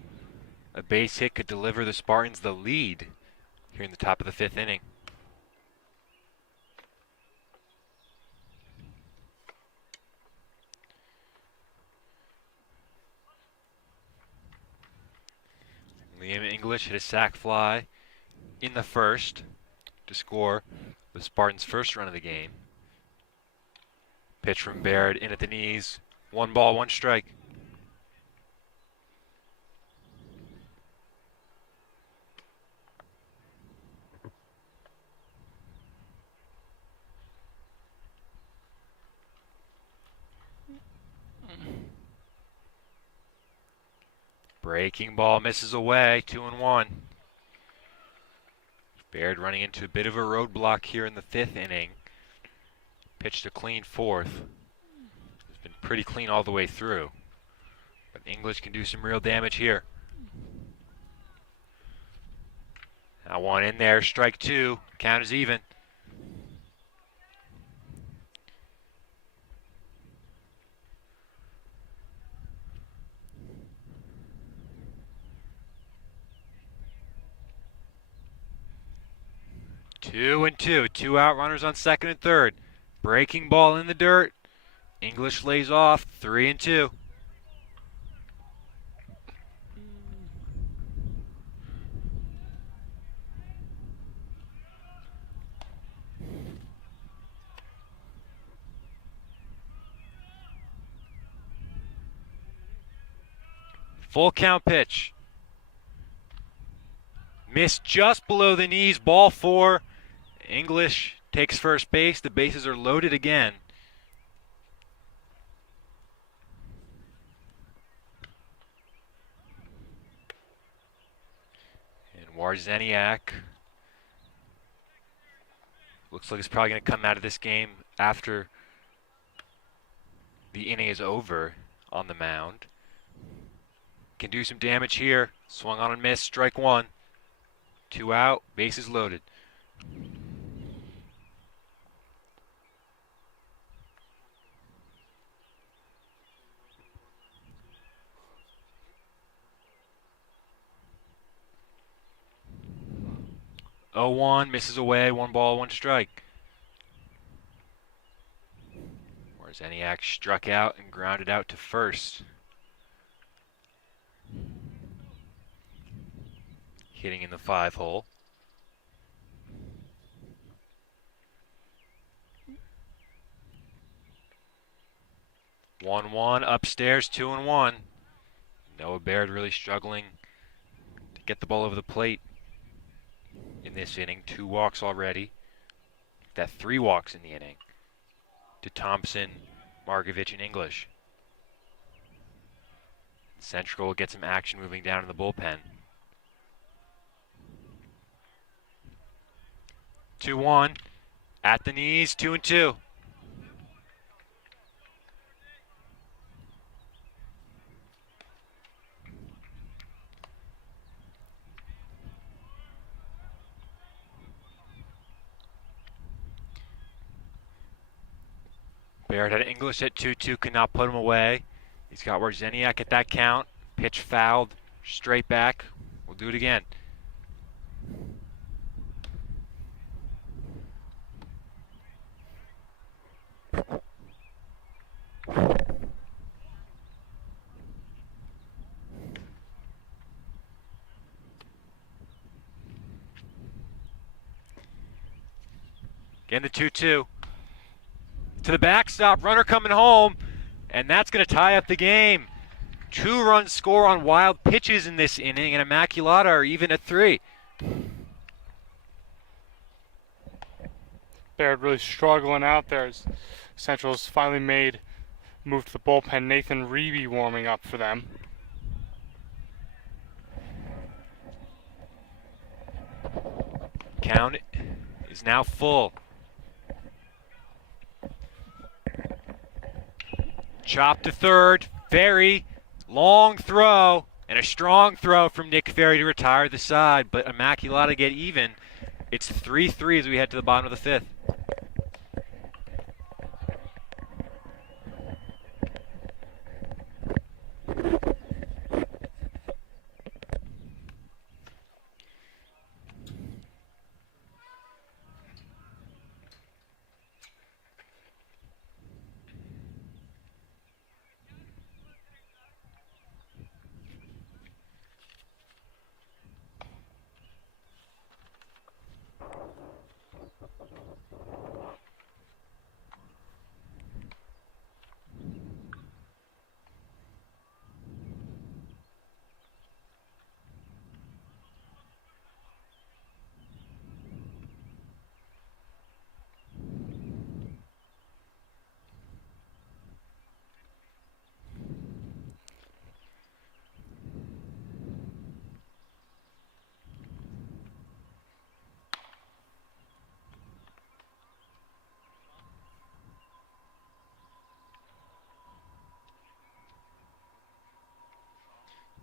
A base hit could deliver the Spartans the lead here in the top of the 5th inning. Liam English hit a sac fly in the first to score the Spartans' first run of the game. Pitch from Baird in at the knees. 1 ball, 1 strike. Breaking ball misses away. 2-1. Baird running into a bit of a roadblock here in the 5th inning. Pitched a clean 4th. It's been pretty clean all the way through. But English can do some real damage here. Now 1 in there, strike 2. Count is even. Two and two. 2 out, runners on second and third. Breaking ball in the dirt. English lays off. 3-2. Full count pitch. Missed just below the knees. Ball 4. English takes first base. The bases are loaded again. Warzeniak looks like he's probably going to come out of this game after the inning is over on the mound. Can do some damage here. Swung on and missed. Strike one. 2 out. Bases loaded. Oh, 1 misses away. 1 ball, 1 strike. Warzeniak struck out and grounded out to first. Hitting in the 5 hole. One upstairs, 2-1. Noah Baird really struggling to get the ball over the plate in this inning. 2 walks already. That 3 walks in the inning to Thompson, Markovich, and English. Central will get some action moving down in the bullpen. 2-1 at the knees, 2-2. Baird had English at 2-2, could not put him away. He's got Warzeniak at that count. Pitch fouled, straight back. We'll do it again. Again, the 2-2. To the backstop, runner coming home, and that's going to tie up the game. 2-run score on wild pitches in this inning, and Immaculata are even at 3. Baird really struggling out there as Central's finally made move to the bullpen. Nathan Reeby warming up for them. Count is now full. Chop to third. Ferry, long throw, and a strong throw from Nick Ferry to retire the side, but Immaculata get even. It's 3-3 as we head to the bottom of the 5th.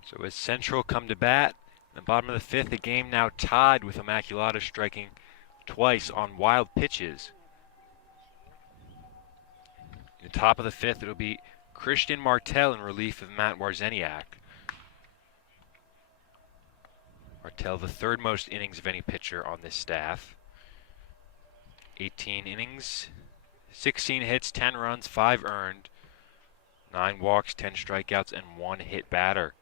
So as Central come to bat, in the bottom of the 5th, the game now tied with Immaculata striking twice on wild pitches. In the top of the 5th, it'll be Christian Martel in relief of Matt Warzeniak. Martel, the 3rd most innings of any pitcher on this staff. 18 innings, 16 hits, 10 runs, 5 earned, 9 walks, 10 strikeouts, and 1 hit batter.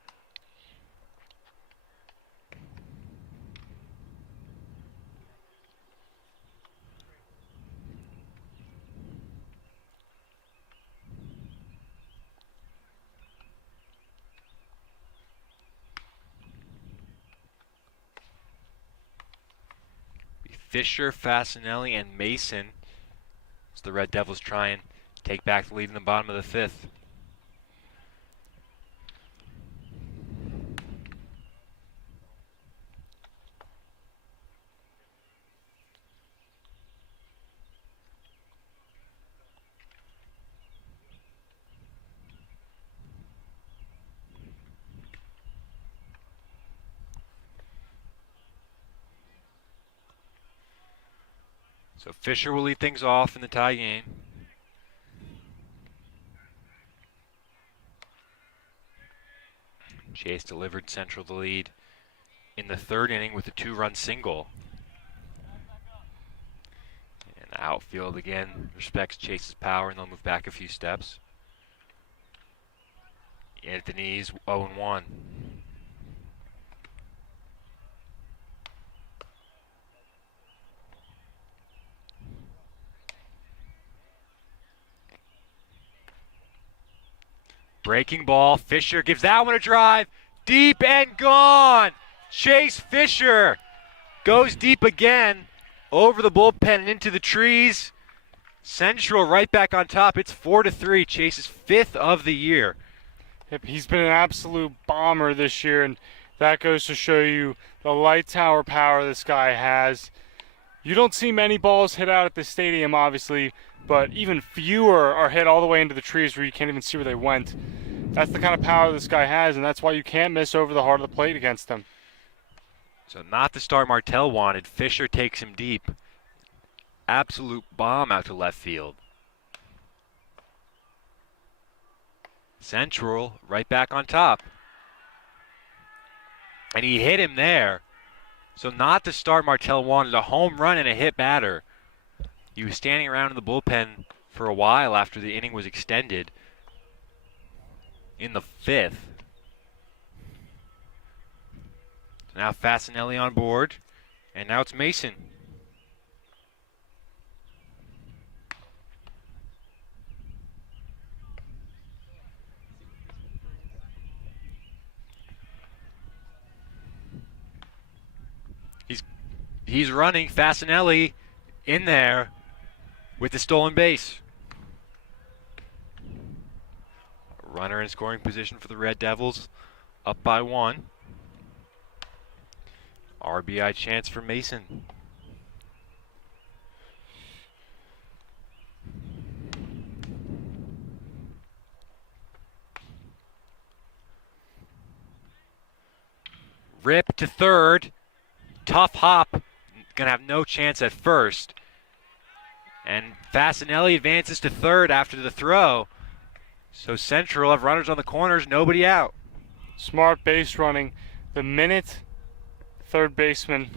Fisher, Fasinelli, and Mason as the Red Devils try and take back the lead in the bottom of the 5th. So Fisher will lead things off in the tie game. Chase delivered Central the lead in the third inning with a 2-run single. And the outfield again respects Chase's power, and they'll move back a few steps. Anthony's 0-1. Breaking ball, Fisher gives that one a drive, deep and gone. Chase Fisher goes deep again, over the bullpen and into the trees. Central right back on top. It's 4-3, Chase's 5th of the year. Yep, he's been an absolute bomber this year, and that goes to show you the light tower power this guy has. You don't see many balls hit out at the stadium, obviously, but even fewer are hit all the way into the trees where you can't even see where they went. That's the kind of power this guy has, and that's why you can't miss over the heart of the plate against him. So not the start Martell wanted. Fisher takes him deep. Absolute bomb out to left field. Central right back on top. And he hit him there. So not the start Martell wanted. A home run and a hit batter. He was standing around in the bullpen for a while after the inning was extended in the 5th. So now Fasinelli on board, and now it's Mason. He's running. Fasinelli in there with the stolen base. Runner in scoring position for the Red Devils, up by 1. RBI chance for Mason. Rip to third. Tough hop. Gonna have no chance at first. And Fasinelli advances to third after the throw. So Central have runners on the corners, nobody out. Smart base running. The minute third baseman,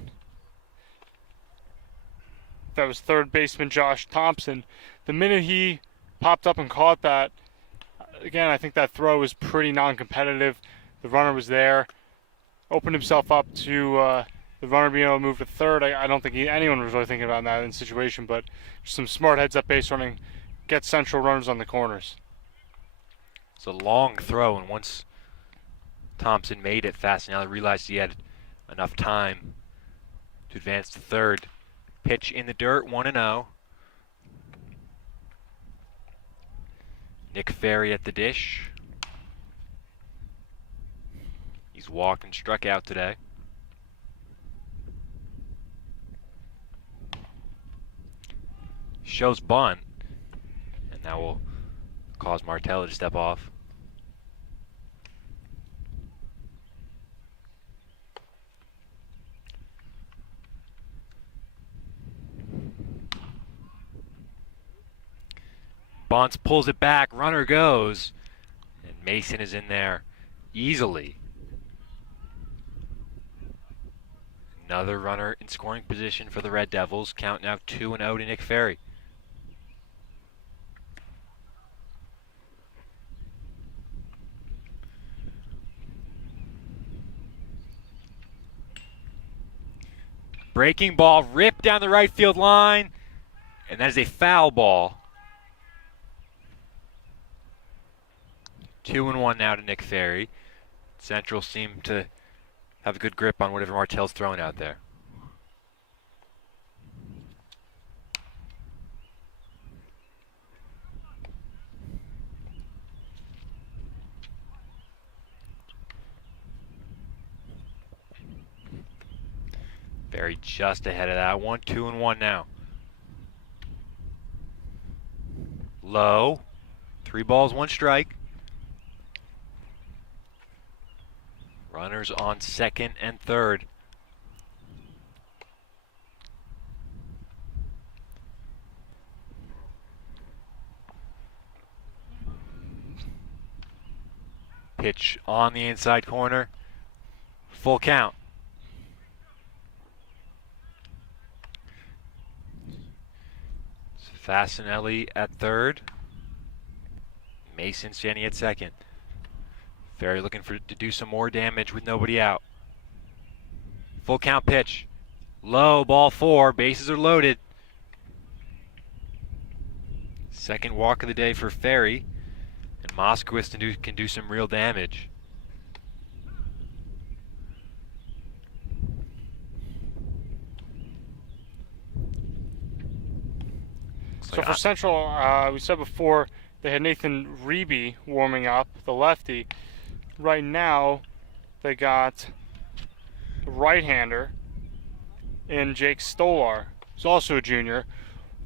that was third baseman Josh Thompson, the minute he popped up and caught that, again, I think that throw was pretty non-competitive. The runner was there, opened himself up to the runner being able to move to third. I don't think anyone was really thinking about that in the situation, but some smart heads-up base running gets Central runners on the corners. It's a long throw, and once Thompson made it, Fasinelli realized he had enough time to advance to third. Pitch in the dirt, 1-0. Nick Ferry at the dish. He's walked and struck out today. Shows bunt, and that will cause Martell to step off. Bunts, pulls it back, runner goes, and Mason is in there easily. Another runner in scoring position for the Red Devils. Count now 2-0 to Nick Ferry. Breaking ball ripped down the right field line, and that is a foul ball. 2-1 now to Nick Ferry. Central seem to have a good grip on whatever Martell's throwing out there. Ferry just ahead of that one. 2-1 now. Low. 3 balls, 1 strike. Runners on second and third. Pitch on the inside corner. Full count. Fasinelli at third. Mason standing at second. Ferry looking to do some more damage with nobody out. Full count pitch. Low, ball 4. Bases are loaded. Second walk of the day for Ferry. And Moskowitz can do some real damage. So for Central, we said before they had Nathan Reeby warming up, the lefty. Right now, they got the right-hander in Jake Stolar, who's also a junior.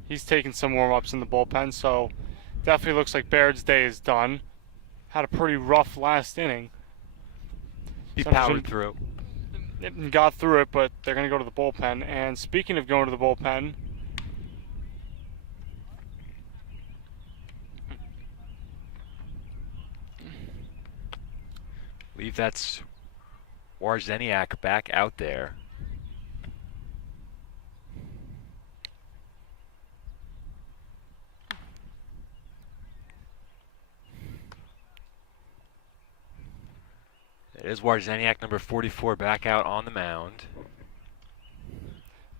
He's taking some warm-ups in the bullpen, so definitely looks like Baird's day is done. Had a pretty rough last inning. He powered through. Got through it, but they're going to go to the bullpen. And speaking of going to the bullpen, I believe that's Warzeniak back out there. It is Warzeniak, number 44, back out on the mound.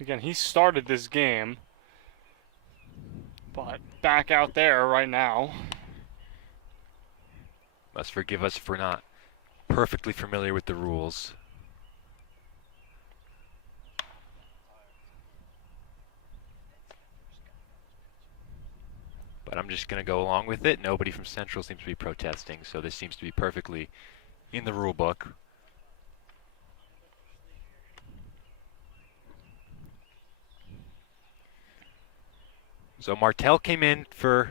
Again, he started this game, but back out there right now. Must forgive us for not perfectly familiar with the rules. But I'm just going to go along with it. Nobody from Central seems to be protesting, so this seems to be perfectly in the rule book. So Martell came in to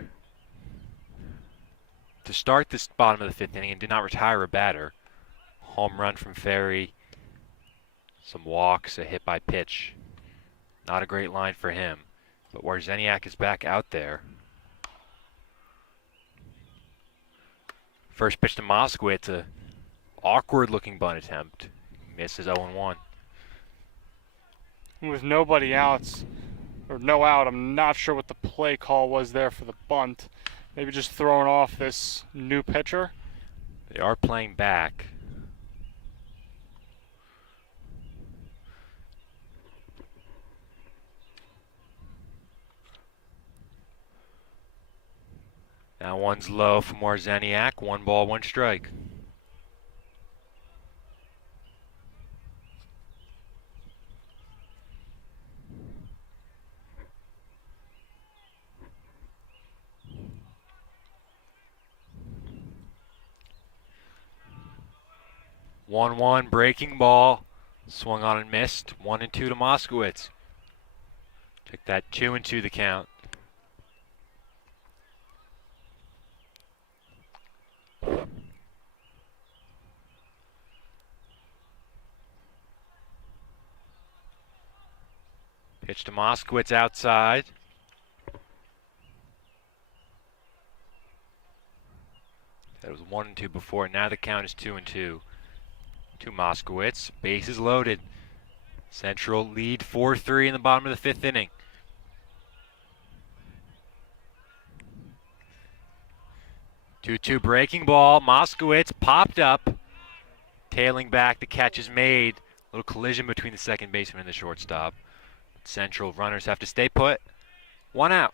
start this bottom of the 5th inning and did not retire a batter. Home run from Ferry, some walks, a hit by pitch. Not a great line for him, but Warzeniak is back out there. First pitch to Moskowitz, a awkward looking bunt attempt. Misses 0-1. With nobody outs, or no out, I'm not sure what the play call was there for the bunt. Maybe just throwing off this new pitcher. They are playing back. Now one's low from Warzeniak. 1 ball, 1 strike. One breaking ball, swung on and missed. 1-2 to Moskowitz. Took that 2-2 the count. Pitch to Moskowitz outside. That was 1-2 before. Now the count is 2-2 to Moskowitz. Bases loaded. Central lead 4-3 in the bottom of the 5th inning. Two breaking ball. Moskowitz popped up. Tailing back. The catch is made. A little collision between the second baseman and the shortstop. Central runners have to stay put. 1 out.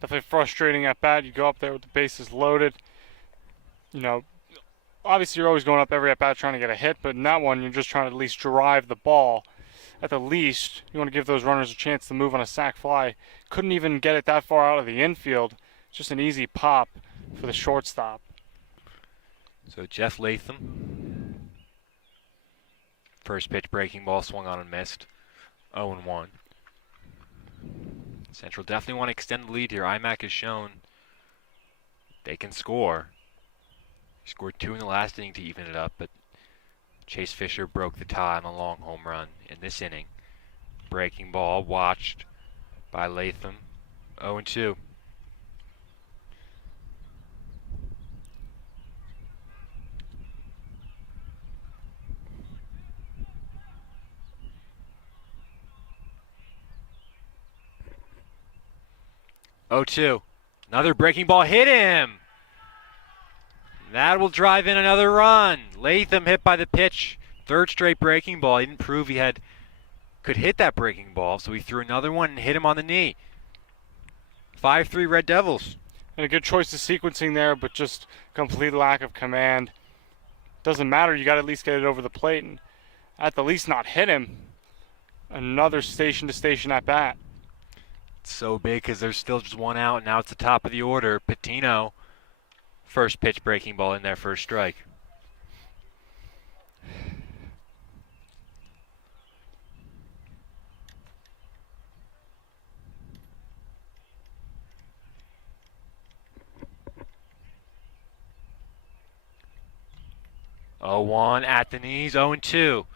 Definitely frustrating at bat. You go up there with the bases loaded. You know, obviously you're always going up every at bat trying to get a hit, but in that one you're just trying to at least drive the ball. At the least, you want to give those runners a chance to move on a sac fly. Couldn't even get it that far out of the infield. Just an easy pop for the shortstop. So Jeff Latham. First pitch breaking ball swung on and missed. 0-1. Central definitely want to extend the lead here. IMAC has shown they can score. He scored 2 in the last inning to even it up, but Chase Fisher broke the tie on a long home run in this inning. Breaking ball watched by Latham. 0-2. 0-2. Another breaking ball hit him. That will drive in another run. Latham hit by the pitch. Third straight breaking ball. He didn't prove he could hit that breaking ball, so he threw another one and hit him on the knee. 5-3 Red Devils. And a good choice of sequencing there, but just complete lack of command. Doesn't matter, you got to at least get it over the plate and at the least not hit him. Another station-to-station at bat. It's so big because there's still just one out, and now it's the top of the order. Patino, first pitch breaking ball in there for a strike. Oh, 1 at the knees, 0-2.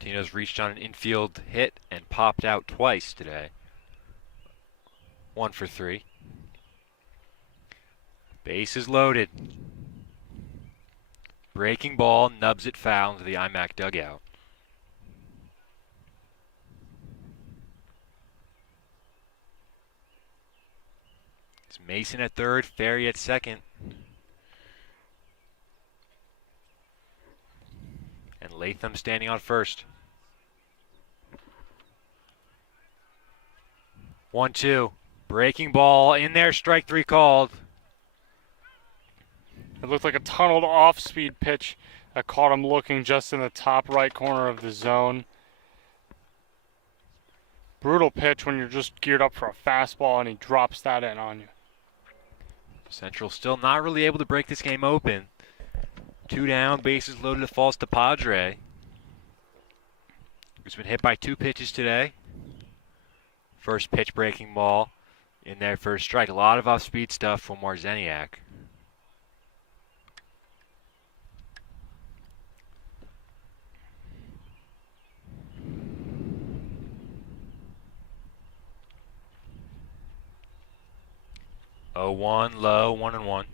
Tino's reached on an infield hit and popped out twice today. 1 for 3. Base is loaded. Breaking ball nubs it foul into the IMAC dugout. It's Mason at third, Ferry at second. And Latham standing on first. 1-2. Breaking ball in there, strike 3 called. It looked like a tunneled off-speed pitch that caught him looking just in the top right corner of the zone. Brutal pitch when you're just geared up for a fastball and he drops that in on you. Central still not really able to break this game open. 2 down, bases loaded, it falls to Padre, who's been hit by 2 pitches today. First pitch breaking ball in there for a strike. A lot of off-speed stuff from Marzeniak. Oh, 1 low, 1-1.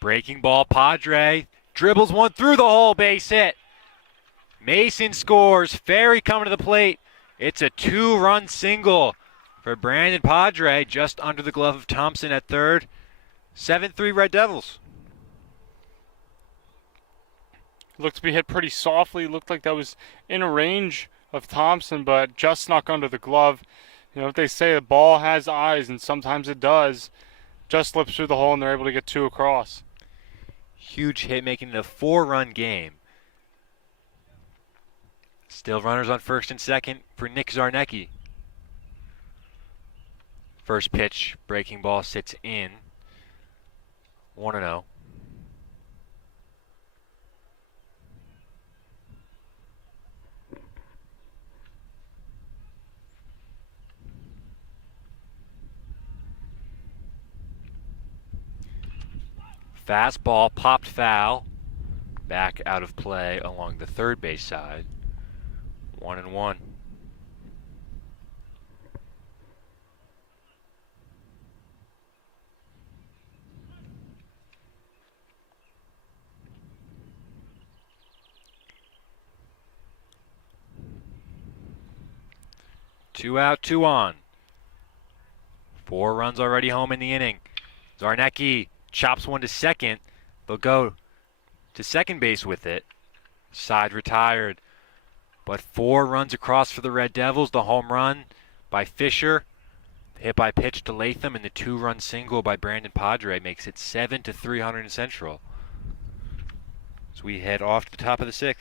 Breaking ball, Padre dribbles one through the hole, base hit. Mason scores, Ferry coming to the plate. It's a 2-run single for Brandon Padre, just under the glove of Thompson at third. 7-3 Red Devils. Looked to be hit pretty softly. Looked like that was in a range of Thompson, but just snuck under the glove. You know, if they say the ball has eyes, and sometimes it does, just slips through the hole and they're able to get 2 across. Huge hit, making it a 4-run game. Still runners on first and second for Nick Zarnecki. First pitch, breaking ball sits in. 1-0. Fastball popped foul. Back out of play along the third base side. 1-1. Two out, 2 on. 4 runs already home in the inning. Zarnecki chops one to second. They'll go to second base with it. Side retired. But 4 runs across for the Red Devils. The home run by Fisher, the hit by pitch to Latham, and the 2-run single by Brandon Padre makes it 7-3 Hunterdon Central. As we head off to the top of the 6th.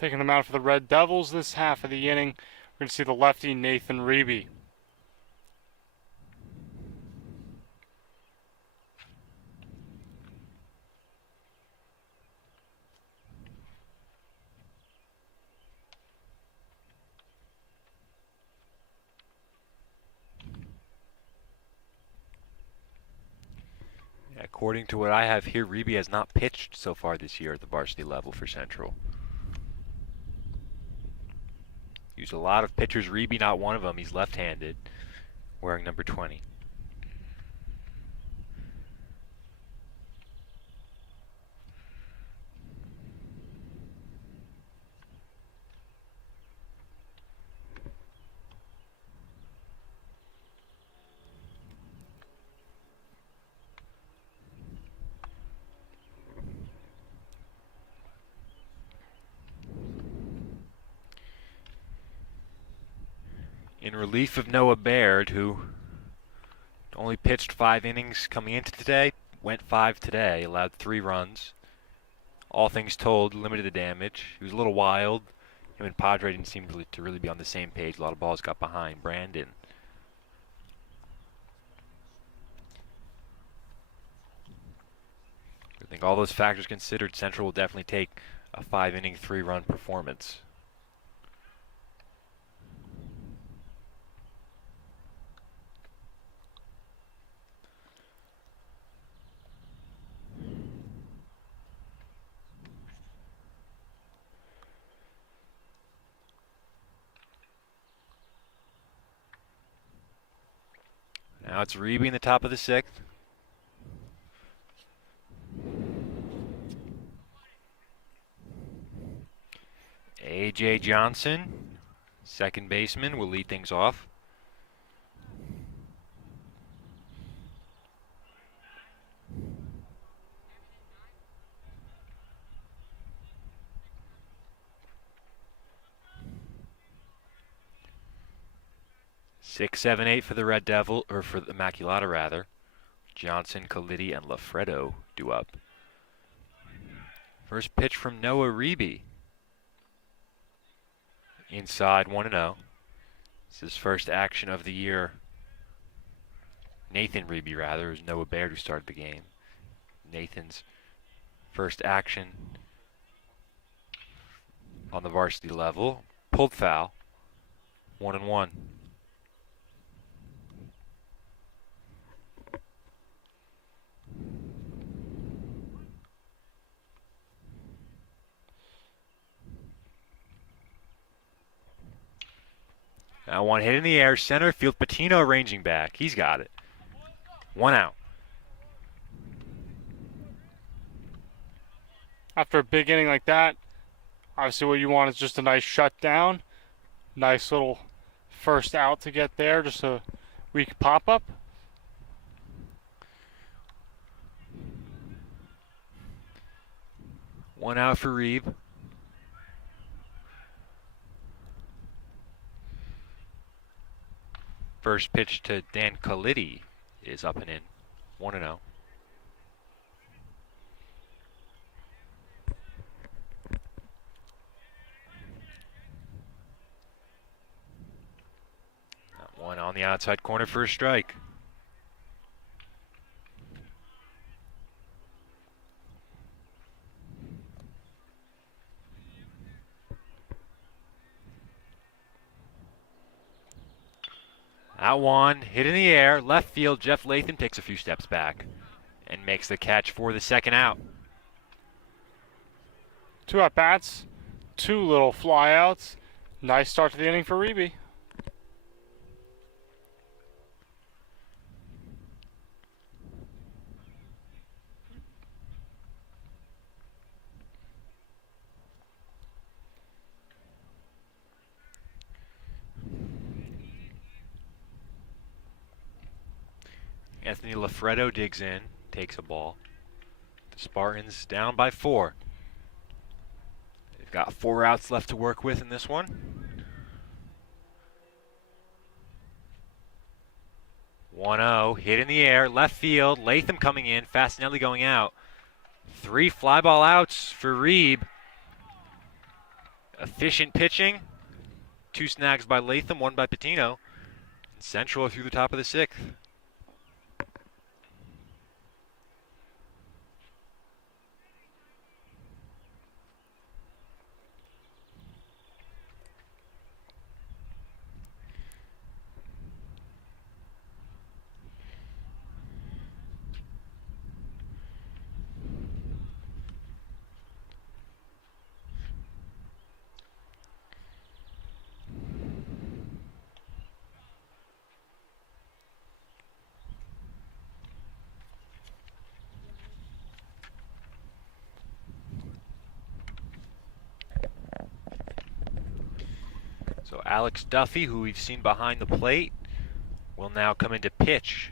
Taking them out for the Red Devils this half of the inning, we're going to see the lefty Nathan Reeby. According to what I have here, Reby has not pitched so far this year at the varsity level for Central. Used a lot of pitchers. Reby, not one of them. He's left-handed, wearing number 20. In relief of Noah Baird, who only pitched 5 innings coming into today, went 5 today, allowed 3 runs. All things told, limited the damage. He was a little wild. Him and Padre didn't seem to really be on the same page. A lot of balls got behind Brandon. I think all those factors considered, Central will definitely take a 5-inning, 3-run performance. Now it's Reby in the top of the 6th. A.J. Johnson, second baseman, will lead things off. Six, 7, 8 for the Red Devil, or for the Immaculata rather. Johnson, Colidi, and Lafredo due up. First pitch from Noah Reby. Inside, 1-0. This is his first action of the year. Nathan Reby, rather. It was Noah Baird who started the game. Nathan's first action on the varsity level. Pulled foul. 1-1. Now one hit in the air, center field. Patino ranging back. He's got it. 1 out. After a big inning like that, obviously what you want is just a nice shutdown. Nice little first out to get there, just a weak pop-up. One out for Reeb. First pitch to Dan Colidi is up and in. 1-0. One on the outside corner for a strike. That one, hit in the air, left field. Jeff Latham takes a few steps back and makes the catch for the second out. 2 at-bats, 2 little flyouts. Nice start to the inning for Reby. Anthony Lafredo digs in, takes a ball. The Spartans down by 4. They've got 4 outs left to work with in this one. 1-0, hit in the air, left field. Latham coming in, Fasinelli going out. 3 fly ball outs for Reeb. Efficient pitching. 2 snags by Latham, 1 by Patino. Central through the top of the 6th. So Alex Duffy, who we've seen behind the plate, will now come into pitch.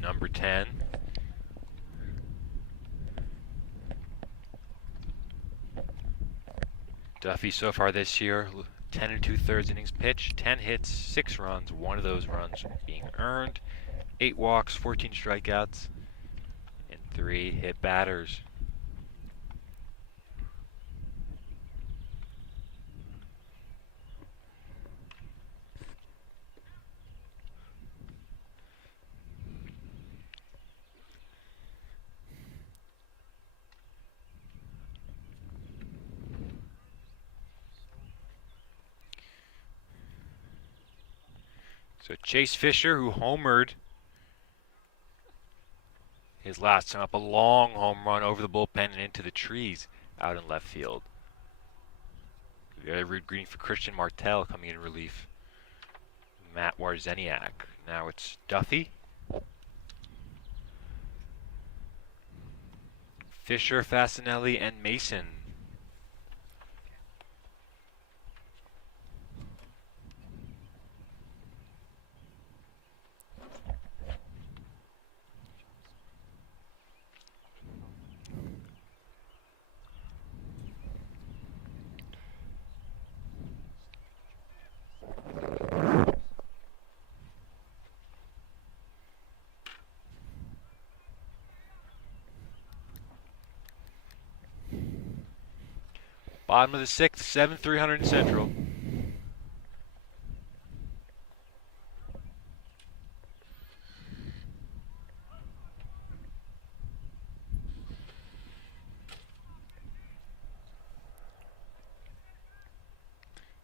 Number 10. Duffy so far this year, 10 and 2/3 innings pitched, 10 hits, 6 runs, 1 of those runs being earned, 8 walks, 14 strikeouts, and 3 hit batters. So Chase Fisher, who homered his last time up, a long home run over the bullpen and into the trees out in left field. Very rude greeting for Christian Martel coming in relief. Matt Warzeniak. Now it's Duffy. Fisher, Fasanelli, and Mason. Bottom of the 6th, 7-300 in Central.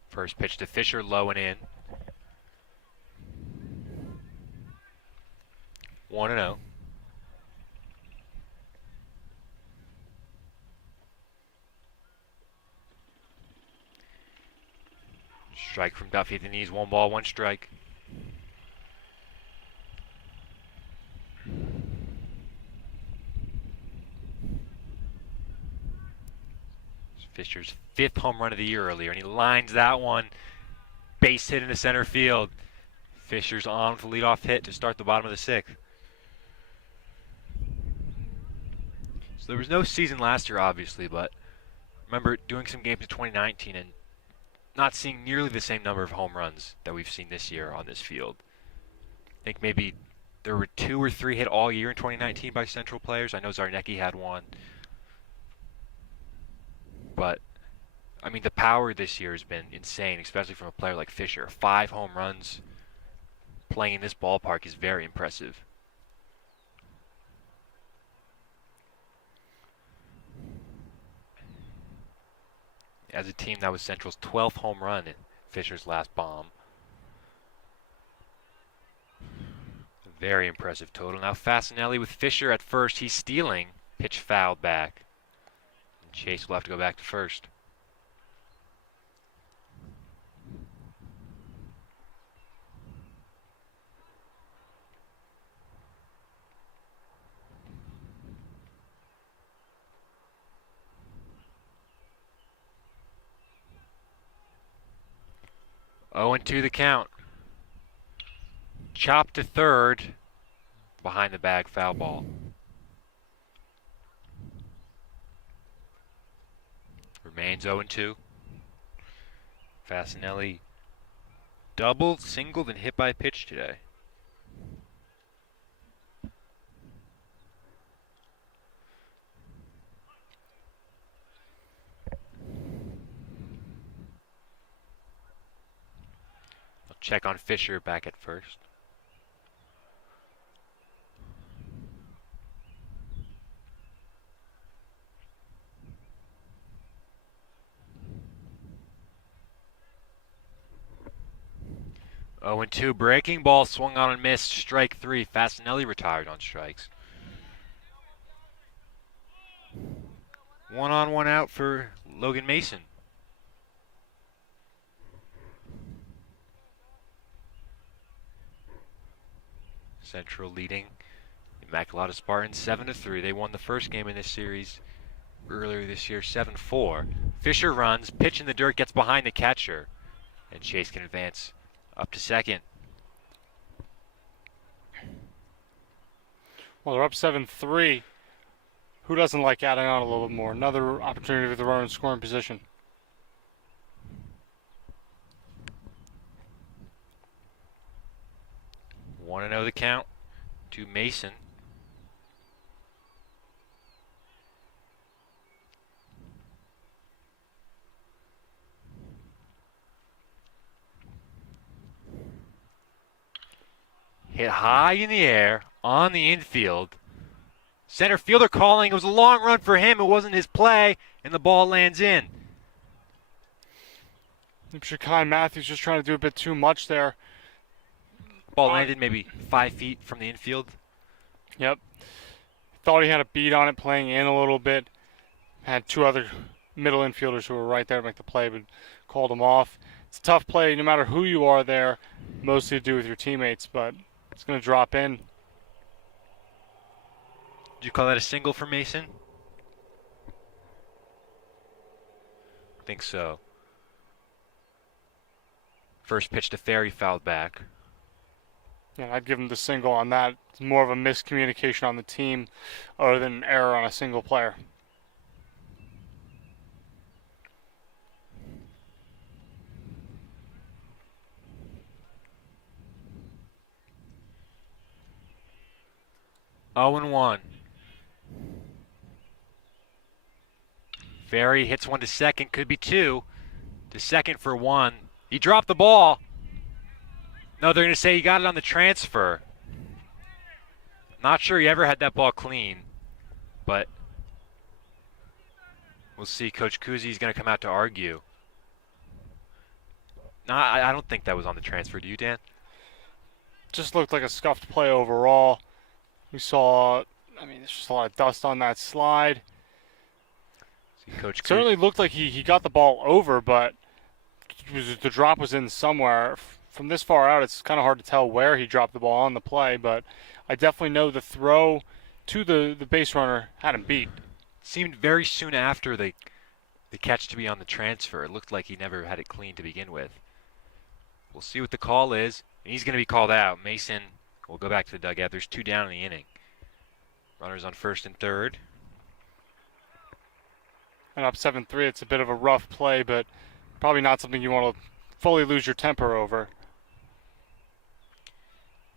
First pitch to Fisher, low and in. 1-0. Strike from Duffy at the knees, 1 ball, 1 strike. Fisher's 5th home run of the year earlier, and he lines that one. Base hit into center field. Fisher's on with the leadoff hit to start the bottom of the 6th. So there was no season last year, obviously, but remember doing some games in 2019 and not seeing nearly the same number of home runs that we've seen this year on this field. I think maybe there were 2 or 3 hit all year in 2019 by Central players. I know Zarnecki had one. But, I mean, the power this year has been insane, especially from a player like Fisher. 5 home runs playing in this ballpark is very impressive. As a team, that was Central's 12th home run in Fisher's last bomb. Very impressive total. Now Fasanelli with Fisher at first. He's stealing. Pitch fouled back. And Chase will have to go back to first. Oh, and 2 the count. Chop to third. Behind the bag, foul ball. Remains 0-2. Fasanelli doubled, singled, and hit by a pitch today. I'll check on Fisher back at first. Oh, and 2, breaking ball swung on and missed. Strike 3. Fasanelli retired on strikes. 1 on, 1 out for Logan Mason. Central leading Immaculata Spartans 7-3. They won the first game in this series earlier this year, 7-4. Fisher runs, pitch in the dirt, gets behind the catcher, and Chase can advance up to second. Well, they're up 7-3. Who doesn't like adding on a little bit more? Another opportunity for the runner in scoring position. Want to know the count to Mason. Hit high in the air on the infield. Center fielder calling. It was a long run for him. It wasn't his play, and the ball lands in. Shekai Matthews just trying to do a bit too much there. Ball landed maybe 5 feet from the infield. Yep. Thought he had a beat on it, playing in a little bit. Had two other middle infielders who were right there to make the play, but called him off. It's a tough play no matter who you are there, mostly to do with your teammates, but it's going to drop in. Did you call that a single for Mason? I think so. First pitch to Ferry, fouled back. Yeah, I'd give him the single on that. It's more of a miscommunication on the team other than an error on a single player. Oh and 1. Ferry hits one to second, could be two. To second for one. He dropped the ball. No, they're going to say he got it on the transfer. Not sure he ever had that ball clean, but we'll see. Coach Kuzi's going to come out to argue. No, I don't think that was on the transfer. Do you, Dan? Just looked like a scuffed play overall. We saw, there's just a lot of dust on that slide. See, Coach Certainly looked like he got the ball over, but the drop was in somewhere. From this far out, it's kind of hard to tell where he dropped the ball on the play, but I definitely know the throw to the base runner had him beat. Seemed very soon after the catch to be on the transfer. It looked like he never had it clean to begin with. We'll see what the call is. And he's going to be called out. Mason will go back to the dugout. There's 2 down in the inning. Runners on first and third. And up 7-3, it's a bit of a rough play, but probably not something you want to fully lose your temper over.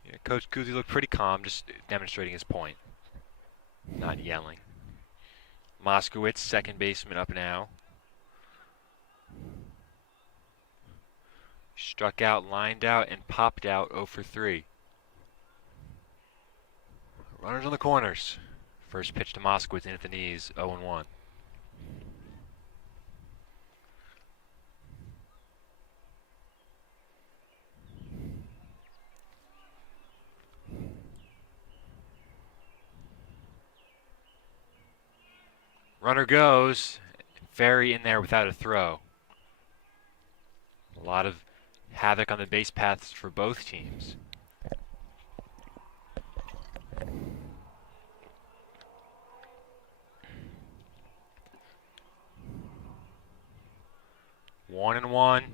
Yeah, Coach Kuzi looked pretty calm, just demonstrating his point. Not yelling. Moskowitz, second baseman, up now. Struck out, lined out, and popped out 0 for 3. Runners on the corners. First pitch to Moskowitz in at the knees, 0 and 1. Runner goes. Ferry in there without a throw. A lot of havoc on the base paths for both teams. One and 1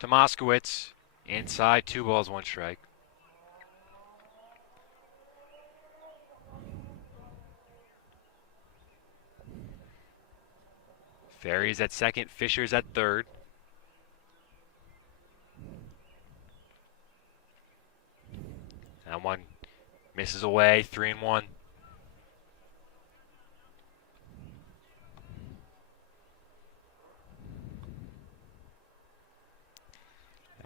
to Moskowitz. Inside, 2 balls, 1 strike. Ferry's at second, Fisher's at third. And one misses away, 3 and 1.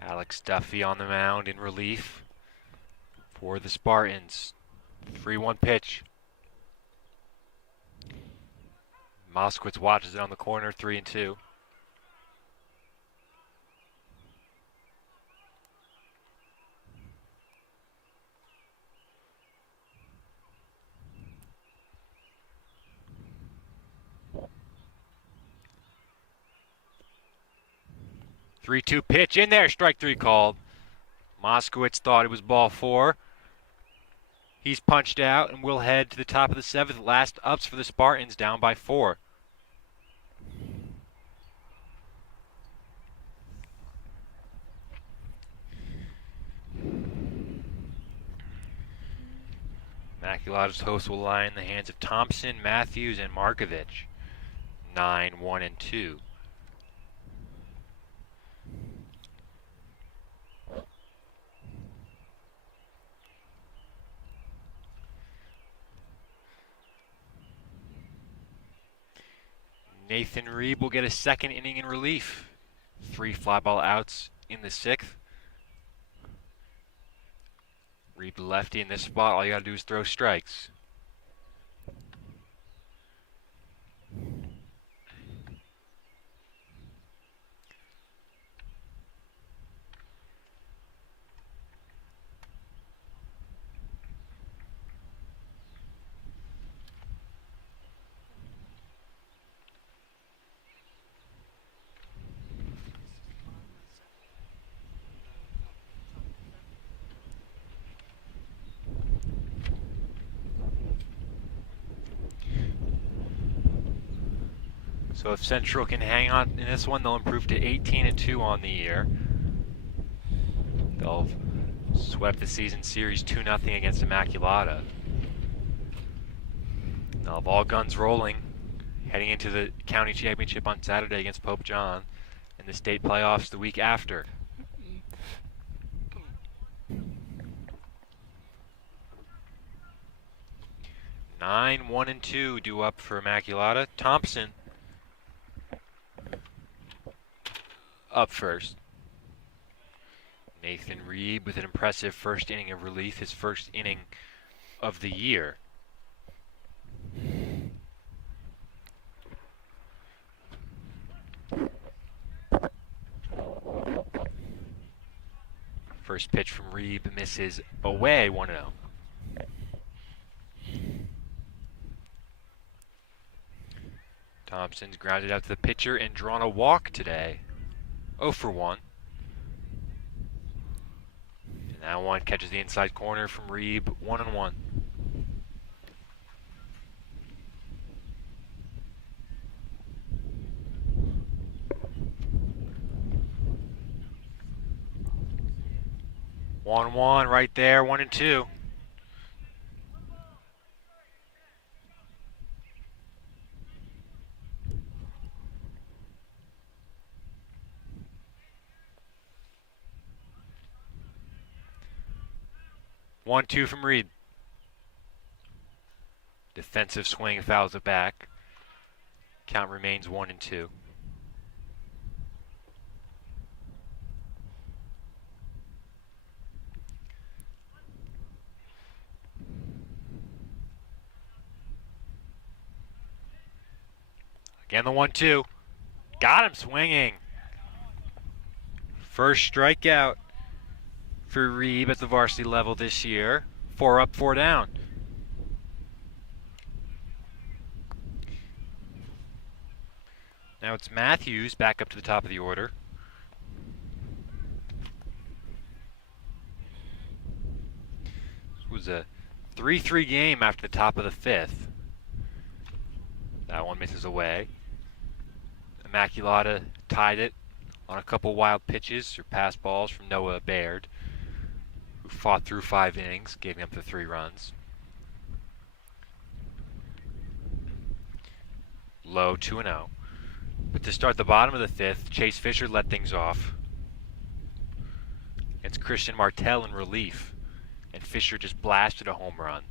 Alex Duffy on the mound in relief for the Spartans. 3-1 pitch. Moskowitz watches it on the corner, 3 and 2. Three-two pitch in there, strike 3 called. Moskowitz thought it was ball 4. He's punched out, and we'll head to the top of the 7th. Last ups for the Spartans, down by 4. Immaculata's host will lie in the hands of Thompson, Matthews, and Markovich. 9, 1, and 2. Nathan Reeb will get a second inning in relief. 3 fly ball outs in the 6th. Reeb lefty in this spot. All you got to do is throw strikes. So if Central can hang on in this one, they'll improve to 18-2 on the year. They'll have swept the season series 2-0 against Immaculata. They'll have all guns rolling, heading into the county championship on Saturday against Pope John, and the state playoffs the week after. Nine, 1, and 2 due up for Immaculata. Thompson up first. Nathan Reeb with an impressive first inning of relief, his first inning of the year. First pitch from Reeb misses away, 1-0. Thompson's grounded out to the pitcher and drawn a walk today. 0 for 1. And that one catches the inside corner from Reeb, 1-1. One right there, 1-2. One, 2 from Reed. Defensive swing, fouls it back. Count remains 1-2. Again, the 1-2. Got him swinging. First strikeout for Reeb at the varsity level this year. 4 up, 4 down. Now it's Matthews back up to the top of the order. This was a 3-3 game after the top of the 5th. That one misses away. Immaculata tied it on a couple wild pitches or pass balls from Noah Baird, who fought through 5 innings, giving up the 3 runs. Low 2-0. But to start the bottom of the 5th, Chase Fisher led things off. It's Christian Martell in relief, and Fisher just blasted a home run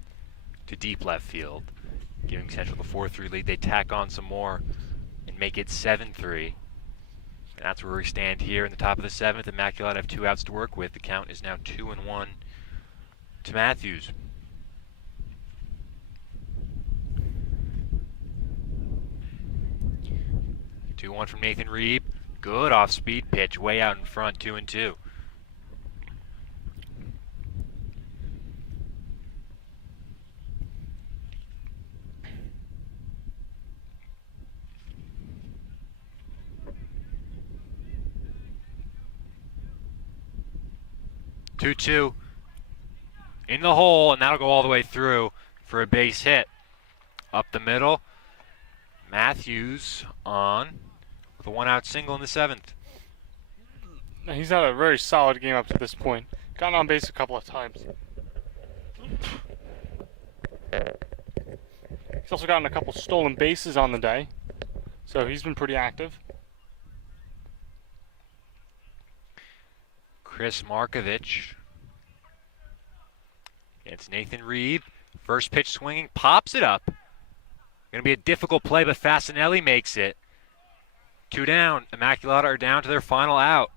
to deep left field, giving Central the 4-3 lead. They tack on some more and make it 7-3. And that's where we stand here in the top of the 7th. Immaculata have 2 outs to work with. The count is now 2-1 to Matthews. 2-1 from Nathan Reeb. Good off-speed pitch, way out in front, 2-2. Two-two. in the hole, and that'll go all the way through for a base hit. Up the middle, Matthews on with a 1-out single in the 7th. He's had a very solid game up to this point. Gotten on base a couple of times. He's also gotten a couple stolen bases on the day, so he's been pretty active. Chris Markovich. It's Nathan Reed. First pitch swinging, pops it up. Going to be a difficult play, but Fasanelli makes it. 2 down. Immaculata are down to their final out.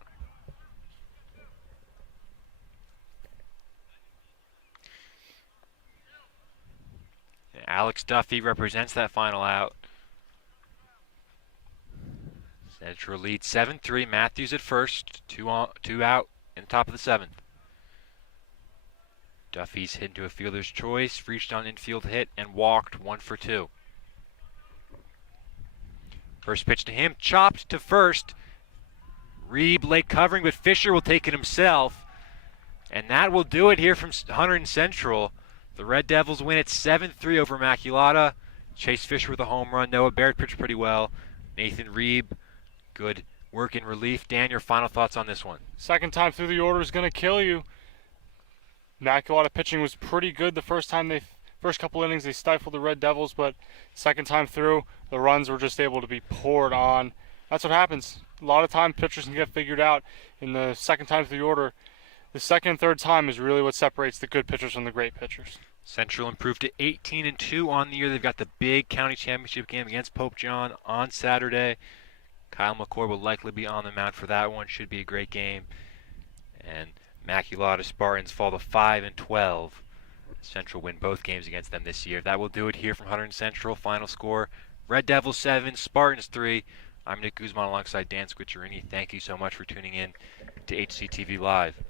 Alex Duffy represents that final out. Central leads 7-3. Matthews at first. 2 out in the top of the 7th. Duffy's hit into a fielder's choice, reached on infield hit, and walked 1 for 2. First pitch to him, chopped to first. Reeb late covering, but Fisher will take it himself. And that will do it here from Hunterdon Central. The Red Devils win at 7-3 over Immaculata. Chase Fisher with a home run. Noah Barrett pitched pretty well. Nathan Reeb, good work in relief. Dan, your final thoughts on this one? Second time through the order is going to kill you. Immaculata pitching was pretty good the first couple innings. They stifled the Red Devils, but second time through, the runs were just able to be poured on. That's what happens. A lot of time pitchers can get figured out in the second time through the order. The second and third time is really what separates the good pitchers from the great pitchers. Central improved to 18-2 on the year. They've got the big county championship game against Pope John on Saturday. Kyle McCord will likely be on the mound for that one. Should be a great game. And Immaculata Spartans fall to 5-12. Central win both games against them this year. That will do it here from Hunterdon Central. Final score, Red Devils 7, Spartans 3. I'm Nick Guzman alongside Dan Squiccerini. Thank you so much for tuning in to HCTV Live.